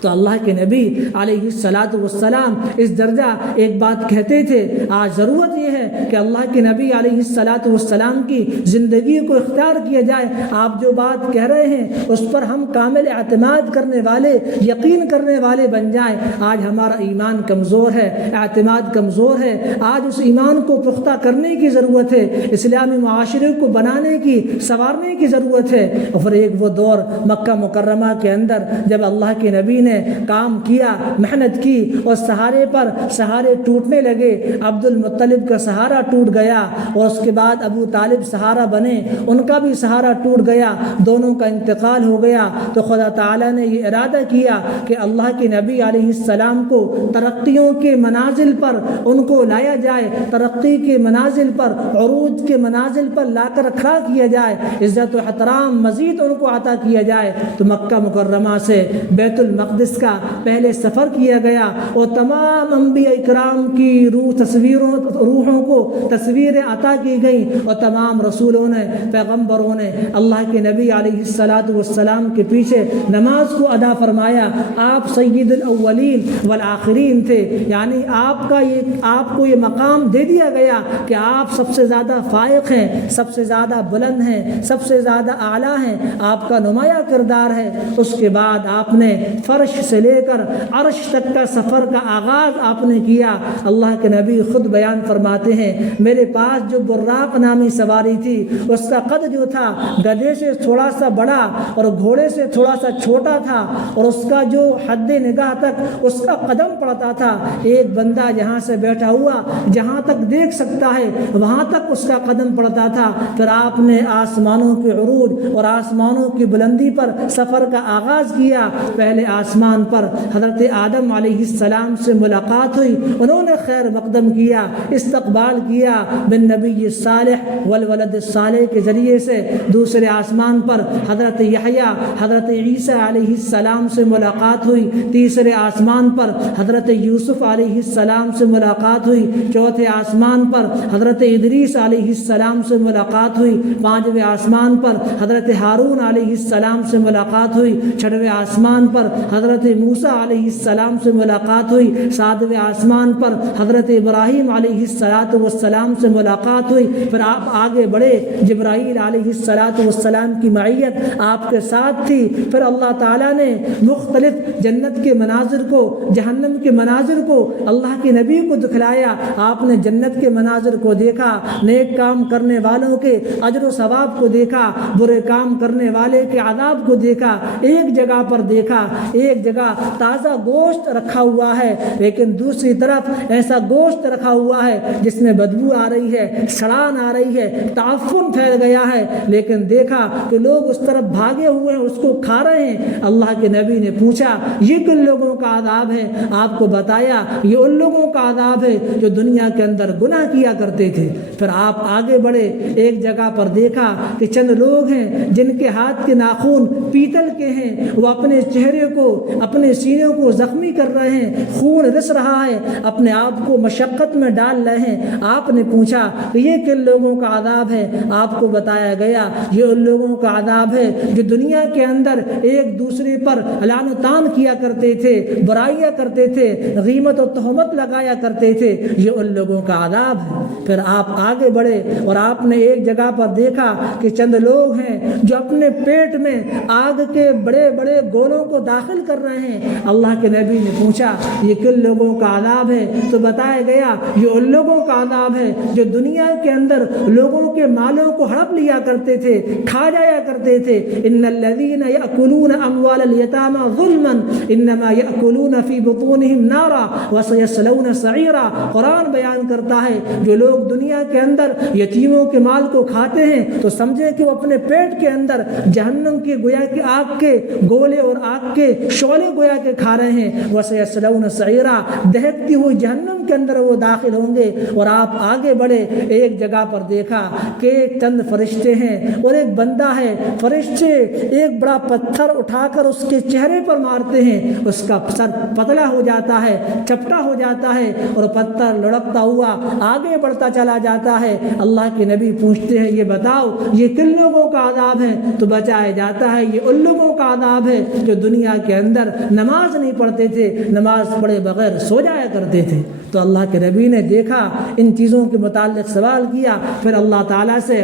تو اللہ کے نبی علیہ الصلاۃ والسلام اس درجہ ایک بات کہتے تھے۔ آج ضرورت یہ ہے کہ اللہ کے نبی علیہ الصلاۃ والسلام کی زندگی کو اختیار کیا جائے۔ آپ جو بات کہہ رہے ہیں اس پر ہم کامل اعتماد کرنے والے، یقین کرنے والے بن جائیں۔ آج ہمارا ایمان کمزور ہے، اعتماد کمزور ہے، آج اس ایمان کو پختہ کرنے کی ضرورت ہے، اسلامی معاشرے کو بنانے کی، سنوارنے کی ضرورت ہے۔ اور پھر ایک وہ دور مکہ مکرمہ کے اندر جب اللہ کے نبی نے کام کیا، محنت کی اور سہارے پر سہارے ٹوٹنے لگے، عبد المطلب کا سہارا ٹوٹ گیا اور اس کے بعد ابو طالب سہارا بنے، ان کا بھی سہارا ٹوٹ گیا، دونوں کا انتقال ہو گیا، تو خدا تعالیٰ نے یہ ارادہ کیا کہ اللہ کے نبی علیہ السلام کو ترقیوں کے منازل پر ان کو لایا جائے، ترقی کے منازل پر، عروج کے منازل پر لا کر کھڑا کیا جائے، عزت و احترام مزید ان کو عطا کیا جائے۔ تو مکہ مکرمہ سے بیت المقدس کا پہلے سفر کیا گیا اور تمام انبیاء اکرام کی روحوں کو تصویریں عطا کی گئیں اور تمام رسولوں نے، پیغمبروں نے اللہ کے نبی علیہ الصلاۃ والسلام کے پیچھے نماز کو ادا فرمایا۔ آپ سید الاولین والآخرین تھے، یعنی آپ کو یہ مقام دے دیا گیا کہ آپ سب سے زیادہ فائق ہیں، سب سے زیادہ بلند ہیں، سب سے زیادہ اعلیٰ ہیں، آپ کا نمایاں کردار ہے۔ اس کے بعد آپ نے فرش سے لے کر عرش تک کا سفر کا آغاز آپ نے کیا۔ اللہ کے نبی خود بیان فرماتے ہیں، میرے پاس جو براق نامی سواری تھی اس کا قد جو تھا گدھے سے تھوڑا سا بڑا اور گھوڑے سے تھوڑا سا چھوٹا تھا، اور اس کا جو حد نگاہ تک اس کا قدم پڑتا تھا، ایک بندہ جہاں سے بیٹھا ہوا جہاں تک دیکھ سکتا ہے وہاں تک اس کا قدم پڑتا تھا۔ پھر آپ نے آسمانوں کے عروج اور آسمانوں کی بلندی پر سفر کا آغاز کیا۔ پہلے آسمان پر حضرت آدم علیہ السلام سے ملاقات ہوئی، انہوں نے خیر مقدم کیا، استقبال کیا بن نبی صالح والولد صالح کے ذریعے سے۔ دوسرے آسمان پر حضرت یحییٰ، حضرت عیسیٰ علیہ السلام سے ملاقات ہوئی۔ تیسرے آسمان پر حضرت یوسف علیہ السلام سے ملاقات ہوئی۔ چوتھے آسمان پر حضرت ادریس علیہ السلام سے ملاقات ہوئی۔ پانچویں آسمان پر حضرت ہارون علیہ السلام سے ملاقات ہوئی۔ چھٹویں آسمان پر حضرت موسیٰ علیہ السلام سے ملاقات ہوئی۔ ساتویں آسمان پر حضرت ابراہیم علیہ السلام سے ملاقات ہوئی۔ پھر آپ آگے بڑھے، جبرائیل علیہ السلام کی معیت آپ کے ساتھ تھی۔ پھر اللہ تعالیٰ نے مختلف جنت کے مناظر کو، جہنم کے مناظر کو اللہ کے نبی کو دکھلایا۔ آپ نے جنت کے مناظر کو دیکھا، نیک کام کرنے والوں کے اجر و ثواب کو دیکھا، برے کام کرنے والے کے عذاب کو دیکھا۔ ایک جگہ پر دیکھا، ایک جگہ تازہ گوشت رکھا ہوا ہے، لیکن دوسری طرف ایسا گوشت رکھا ہوا ہے جس میں بدبو آ رہی ہے، سڑان آ رہی ہے، تعفن پھیل گیا ہے، لیکن دیکھا کہ لوگ اس طرف بھاگے ہوئے ہیں، اس کو کھا رہے ہیں۔ اللہ کے نبی نے پوچھا یہ کن لوگوں کا عذاب ہے؟ آپ کو بتایا یہ ان لوگوں کا عذاب ہے جو دنیا کے اندر گناہ کیا کرتے تھے۔ پھر آپ آگے بڑھے، ایک جگہ پر دیکھا کہ چند لوگ ہیں جن کے ہاتھ کے ناخن پیتل کے ہیں، وہ اپنے چہرے کو، اپنے سینوں کو زخمی کر رہے ہیں، خون رس رہا ہے، اپنے آپ کو مشقت میں ڈال رہے ہیں۔ آپ نے پوچھا کہ یہ کن لوگوں کا عذاب ہے؟ آپ کو بتایا گیا یہ ان لوگوں کا عذاب ہے جو دنیا کے اندر ایک دوسرے پر لعن و طعن کیا کرتے تھے، برائیاں کرتے تھے، غیبت و تہمت لگایا کرتے تھے، یہ ان لوگوں کا عذاب ہے۔ پھر آپ آگے بڑھے اور آپ نے ایک جگہ پر دیکھا کہ چند لوگ ہیں جو اپنے پیٹ میں آگ کے بڑے بڑے گولوں کو داخل کر رہے ہیں۔ اللہ کے نبی نے پوچھا یہ کن لوگوں کا عذاب ہے؟ تو بتایا گیا یہ ان لوگوں کا عذاب ہے جو دنیا کے اندر لوگوں کے مالوں کو ہڑپ لیا کرتے تھے، کھا جایا کرتے تھے۔ ان الذین یأکلون اموال الیتامی ظلما انما یأکلون فی بطونہم نارا وسیصلون سعیرا۔ قرآن بیان کرتا ہے جو لوگ دنیا کے اندر یتیموں کے مال کو کھاتے ہیں تو سمجھے کہ وہ اپنے پیٹ کے اندر جہنم کی گویا کہ آگ کے گولے اور آگ کے شعلے گویا کہ کھا رہے ہیں، وَسَيَصْلَوْنَ سَعِيرًا، دہکتی ہوئی جہنم کے اندر وہ داخل ہوں گے۔ اور آپ آگے بڑھے، ایک جگہ پر دیکھا کہ ایک چند فرشتے ہیں اور ایک بندہ ہے، فرشتے ایک بڑا پتھر اٹھا کر اس کے چہرے پر مارتے ہیں، اس کا سر پتلا ہو جاتا ہے، چپٹا ہو جاتا ہے اور پتھر لڑکتا ہوا آگے بڑھتا چلا جاتا ہے۔ اللہ کے نبی پوچھتے ہیں یہ بتاؤ یہ کن لوگوں کا عذاب ہے؟ تو بچایا جاتا ہے یہ ان لوگوں کا عذاب ہے جو دنیا کے اندر نماز نہیں پڑھتے تھے، نماز پڑھے بغیر سو جایا کرتے تھے۔ تو اللہ کے نبی نے دیکھا، ان چیزوں کے متعلق سوال کیا، پھر اللہ تعالیٰ سے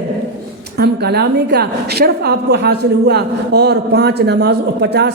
ہم کلامی کا شرف آپ کو حاصل ہوا اور 50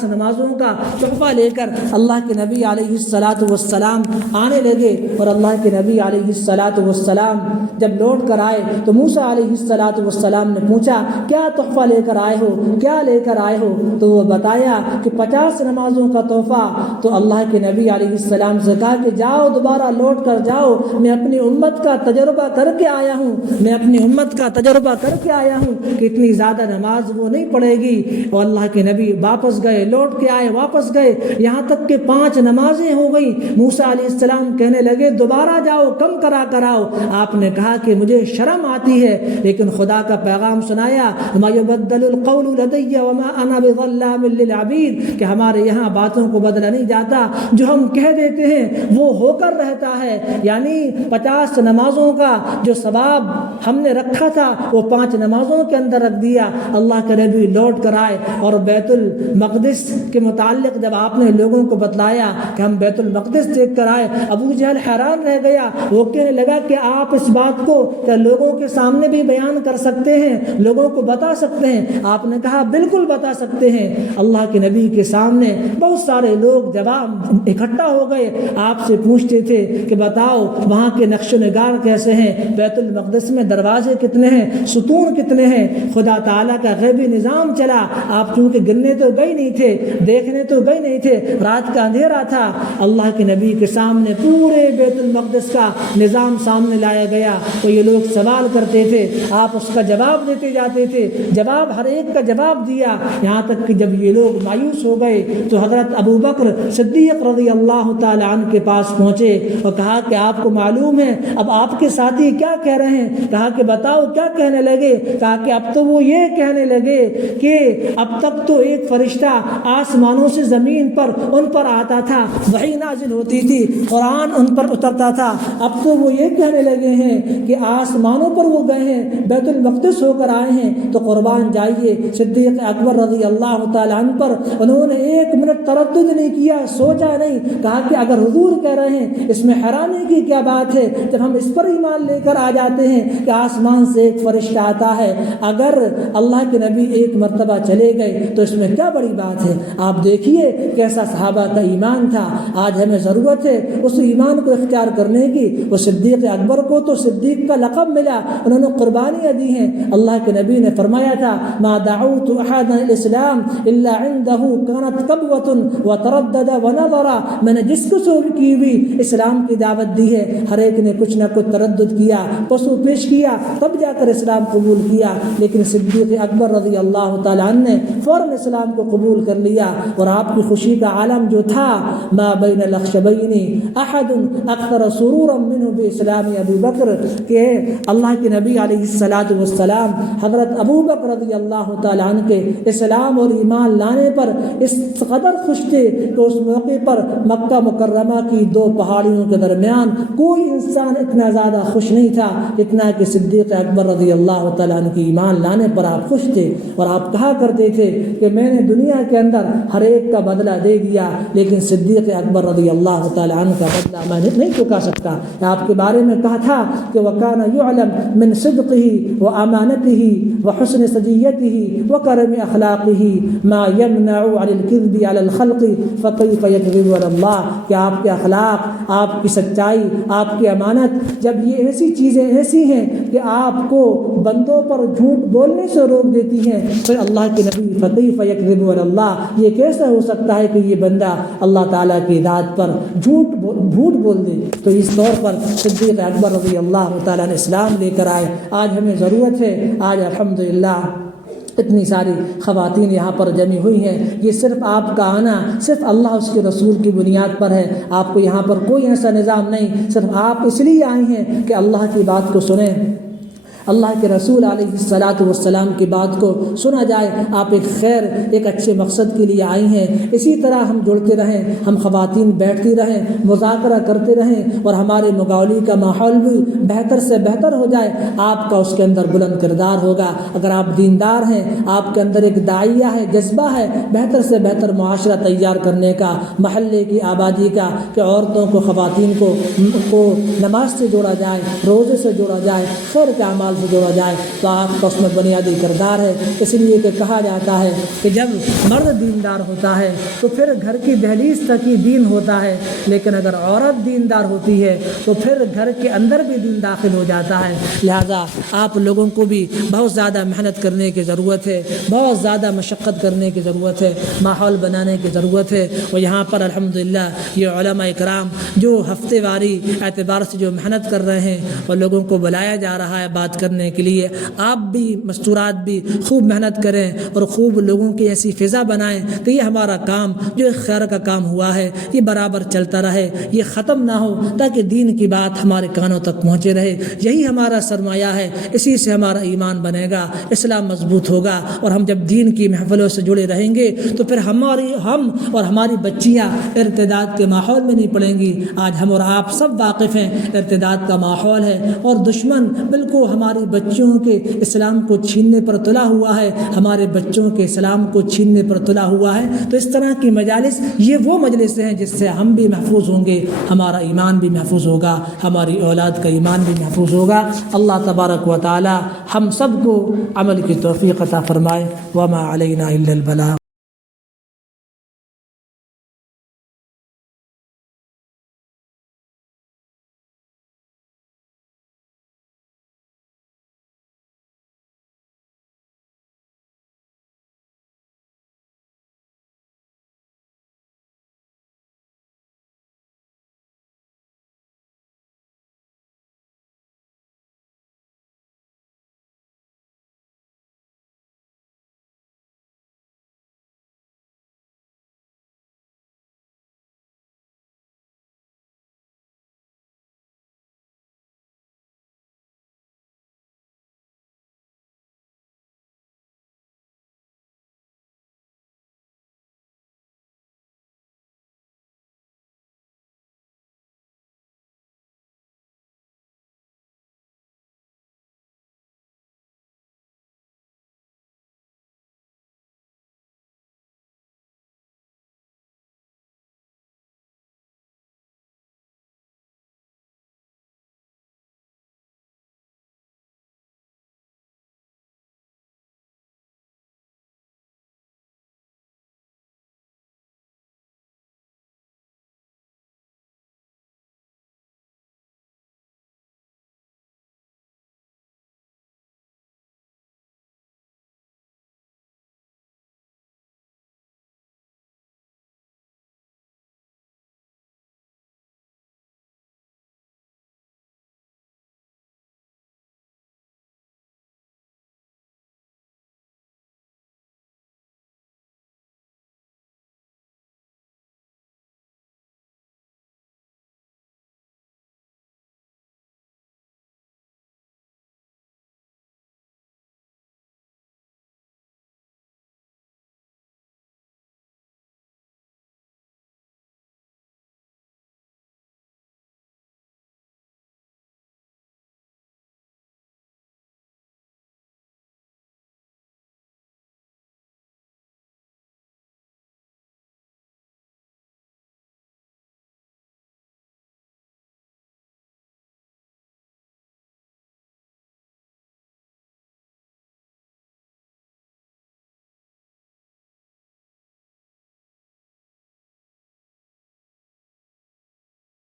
نمازوں کا تحفہ لے کر اللہ کے نبی علیہ الصلاۃ والسلام آنے لگے۔ اور اللہ کے نبی علیہ الصلاۃ والسلام جب لوٹ کر آئے تو موسیٰ علیہ الصلاۃ والسلام نے پوچھا کیا تحفہ لے کر آئے ہو، کیا لے کر آئے ہو؟ تو وہ بتایا کہ 50 نمازوں کا تحفہ۔ تو اللہ کے نبی علیہ السلام سے کہا کہ جاؤ، دوبارہ لوٹ کر جاؤ، میں اپنی امت کا تجربہ کر کے آیا ہوں، میں اپنی امت کا تجربہ کر کے آیا ہوں کہ اتنی زیادہ نماز وہ نہیں پڑھے گی۔ اور اللہ کے نبی واپس گئے، لوٹ کے آئے، واپس گئے، یہاں تک کہ 5 نمازیں ہو گئی۔ موسیٰ علیہ السلام کہنے لگے دوبارہ جاؤ، کم کرا کراؤ۔ آپ نے کہا کہ مجھے شرم آتی ہے، لیکن خدا کا پیغام سنایا ما یبدل القول لدی وما انا بظلام للعبید، کہ ہمارے یہاں باتوں کو بدلا نہیں جاتا، جو ہم کہہ دیتے ہیں وہ ہو کر رہتا ہے۔ یعنی 50 نمازوں کا جو ثواب ہم نے رکھا تھا وہ 5 نمازوں کے اندر رکھ دیا۔ اللہ کے نبی لوٹ کر آئے اور بیت المقدس کے متعلق جب آپ نے لوگوں کو بتلایا کہ ہم بیت المقدس دیکھ کر آئے، ابو جہل حیران رہ گیا، وہ کہنے لگا کہ آپ اس بات کو کیا لوگوں کے سامنے بھی بیان کر سکتے ہیں، لوگوں کو بتا سکتے ہیں؟ آپ نے کہا بالکل بتا سکتے ہیں۔ اللہ کے نبی کے سامنے بہت سارے لوگ جواب اکٹھا ہو گئے، آپ سے پوچھتے تھے کہ بتاؤ وہاں کے نقش و نگار کیسے ہیں، بیت المقدس میں دروازے کتنے ہیں، ستون کتنے ہیں؟ خدا تعالیٰ کا غیبی نظام چلا۔ آپ چونکہ گننے تو گئے نہیں تھے، دیکھنے تو گئے نہیں تھے، رات کا اندھیرا تھا، اللہ کے نبی کے سامنے پورے بیت المقدس کا نظام سامنے لایا گیا۔ تو یہ لوگ سوال کرتے تھے، آپ اس کا جواب دیتے جاتے تھے، جواب ہر ایک کا جواب دیا، یہاں تک کہ جب یہ لوگ مایوس ہو گئے تو حضرت ابو بکر صدیق رضی اللہ تعالیٰ عنہ کے پاس پہنچے اور کہا کہ آپ کو معلوم ہے اب آپ کے ساتھی کیا کہہ رہے ہیں؟ کہا کہ بتاؤ کیا کہنے لگے؟ کہا کہ اب تو وہ یہ کہنے لگے کہ اب تک تو ایک فرشتہ آسمانوں سے زمین پر ان پر آتا تھا، وحی نازل ہوتی تھی، قرآن ان پر اترتا تھا، اب تو وہ یہ کہنے لگے ہیں کہ آسمانوں پر وہ گئے ہیں، بیت المقدس ہو کر آئے ہیں۔ تو قربان جائیے صدیق اکبر رضی اللہ تعالیٰ عنہ پر انہوں نے 1 منٹ تردد نہیں کیا، سوچا نہیں، کہا کہ اگر حضور کہہ رہے ہیں اس میں حیرانی کی کیا بات ہے، جب ہم اس پر ایمان لے کر آ جاتے ہیں کہ آسمان سے ایک فرشتہ آتا ہے، اگر اللہ کے نبی 1 مرتبہ چلے گئے تو اس میں کیا بڑی بات ہے؟ آپ دیکھیے کیسا صحابہ کا ایمان تھا۔ آج ہمیں ضرورت ہے اس ایمان کو اختیار کرنے کی۔ وہ صدیق اکبر کو تو صدیق کا لقب ملا، انہوں نے قربانیاں دی ہیں۔ اللہ کے نبی نے فرمایا تھا ما دعوت احدا الاسلام الا عنده كانت قبوة وتردد ونظر، میں نے جس کو سو کی ہوئی اسلام کی دعوت دی ہے، ہر ایک نے کچھ نہ کچھ تردد کیا، پسو پیش کیا، تب جا کر اسلام قبول کیا۔ لیکن صدیق اکبر رضی اللہ تعالیٰ عنہ نے فوراً اسلام کو قبول کر لیا۔ اور آپ کی خوشی کا عالم جو تھا ما بین الاخشبین احد اکثر سرورا منه باسلام ابو بکر، کہ اللہ کے نبی علیہ الصلاۃ والسلام حضرت ابو بکر رضی اللہ تعالیٰ عنہ کے اسلام اور ایمان لانے پر اس قدر خوش تھے کہ اس موقع پر مکہ مکرمہ کی 2 پہاڑیوں کے درمیان کوئی انسان اتنا زیادہ خوش نہیں تھا اتنا کہ صدیق اکبر رضی اللہ تعالیٰ عنہ کی ایمان لانے پر آپ خوش تھے۔ اور آپ کہا کرتے تھے کہ میں نے دنیا کے اندر ہر ایک کا بدلہ دے دیا، لیکن صدیق اکبر رضی اللہ تعالیٰ عنہ کا بدلہ میں نہیں چکا سکتا۔ آپ کے بارے میں کہا تھا کہ وَكَانَ يُعْلَمْ مِنْ صِدْقِهِ وَأَمَانَتِهِ وَحُسْنِ صَجِيَّتِهِ وَكَرَمِ أَخْلَاقِهِ مَا يَمْنَعُ عَنِ الْكِذْبِ عَلَى الْخَلْقِ فَكَيْفَ يَكْذِبُ عَلَى اللَّهِ، کہ آپ کے اخلاق، آپ کی سچائی، آپ کی امانت، جب یہ ایسی چیزیں ایسی ہیں کہ آپ کو بندوں پر جھوٹ بولنے سے روک دیتی ہیں، پھر اللہ کے نبی فَكَيْفَ يَكْذِبُ عَلَى اللَّهِ، یہ کیسے ہو سکتا ہے کہ یہ بندہ اللہ تعالیٰ کی ذات پر جھوٹ بول دے؟ تو اس طور پر صدیق اکبر رضی اللہ تعالیٰ نے اسلام لے کر آئے۔ آج ہمیں ضرورت ہے، آج الحمدللہ اتنی ساری خواتین یہاں پر جمی ہوئی ہیں، یہ صرف آپ کا آنا صرف اللہ اس کے رسول کی بنیاد پر ہے۔ آپ کو یہاں پر کوئی ایسا نظام نہیں، صرف آپ اس لیے آئی ہیں کہ اللہ کی بات کو سنیں، اللہ کے رسول علیہ الصلاۃ والسلام کی بات کو سنا جائے۔ آپ ایک خیر، ایک اچھے مقصد کے لیے آئی ہیں۔ اسی طرح ہم جڑتے رہیں، ہم خواتین بیٹھتی رہیں، مذاکرہ کرتے رہیں، اور ہمارے مقابلے کا ماحول بھی بہتر سے بہتر ہو جائے۔ آپ کا اس کے اندر بلند کردار ہوگا۔ اگر آپ دیندار ہیں، آپ کے اندر ایک داعیہ ہے، جذبہ ہے بہتر سے بہتر معاشرہ تیار کرنے کا، محلے کی آبادی کا، کہ عورتوں کو، خواتین کو نماز سے جوڑا جائے، روزے سے جوڑا جائے، خیر کے اعمال سے جوڑا جائے، تو آپ کا اس میں بنیادی کردار ہے۔ اس لیے کہ کہا جاتا ہے کہ جب مرد دیندار ہوتا ہے تو پھر گھر کی دہلیز تک ہی دین ہوتا ہے، لیکن اگر عورت دیندار ہوتی ہے تو پھر گھر کے اندر بھی دین داخل ہو جاتا ہے۔ لہذا آپ لوگوں کو بھی بہت زیادہ محنت کرنے کی ضرورت ہے، بہت زیادہ مشقت کرنے کی ضرورت ہے، ماحول بنانے کی ضرورت ہے۔ اور یہاں پر الحمدللہ یہ علماء کرام جو ہفتے واری اعتبار سے جو محنت کر رہے ہیں اور لوگوں کو بلایا جا رہا ہے بات کرنے کے لیے، آپ بھی مستورات بھی خوب محنت کریں اور خوب لوگوں کی ایسی فضا بنائیں کہ یہ ہمارا کام جو ایک خیر کا کام ہوا ہے یہ برابر چلتا رہے، یہ ختم نہ ہو، تاکہ دین کی بات ہمارے کانوں تک پہنچے رہے۔ یہی ہمارا سرمایہ ہے، اسی سے ہمارا ایمان بنے گا، اسلام مضبوط ہوگا۔ اور ہم جب دین کی محفلوں سے جڑے رہیں گے تو پھر ہم اور ہماری بچیاں ارتداد کے ماحول میں نہیں پڑیں گی۔ آج ہم اور آپ سب واقف ہیں ارتداد کا ماحول ہے، اور دشمن بالکل ہماری بچیوں کے اسلام کو چھیننے پر تلا ہوا ہے، ہمارے بچوں کے اسلام کو چھیننے پر تلا ہوا ہے۔ تو اس طرح کی مجالس یہ وہ مجلس ہیں جس سے ہم بھی محفوظ ہوں گے، ہمارا ایمان بھی محفوظ ہوگا، ہماری اولاد کا ایمان بھی محفوظ ہوگا۔ اللہ تبارک و تعالی ہم سب کو عمل کی توفیق عطا فرمائے۔ وما علینا الا البلاغ۔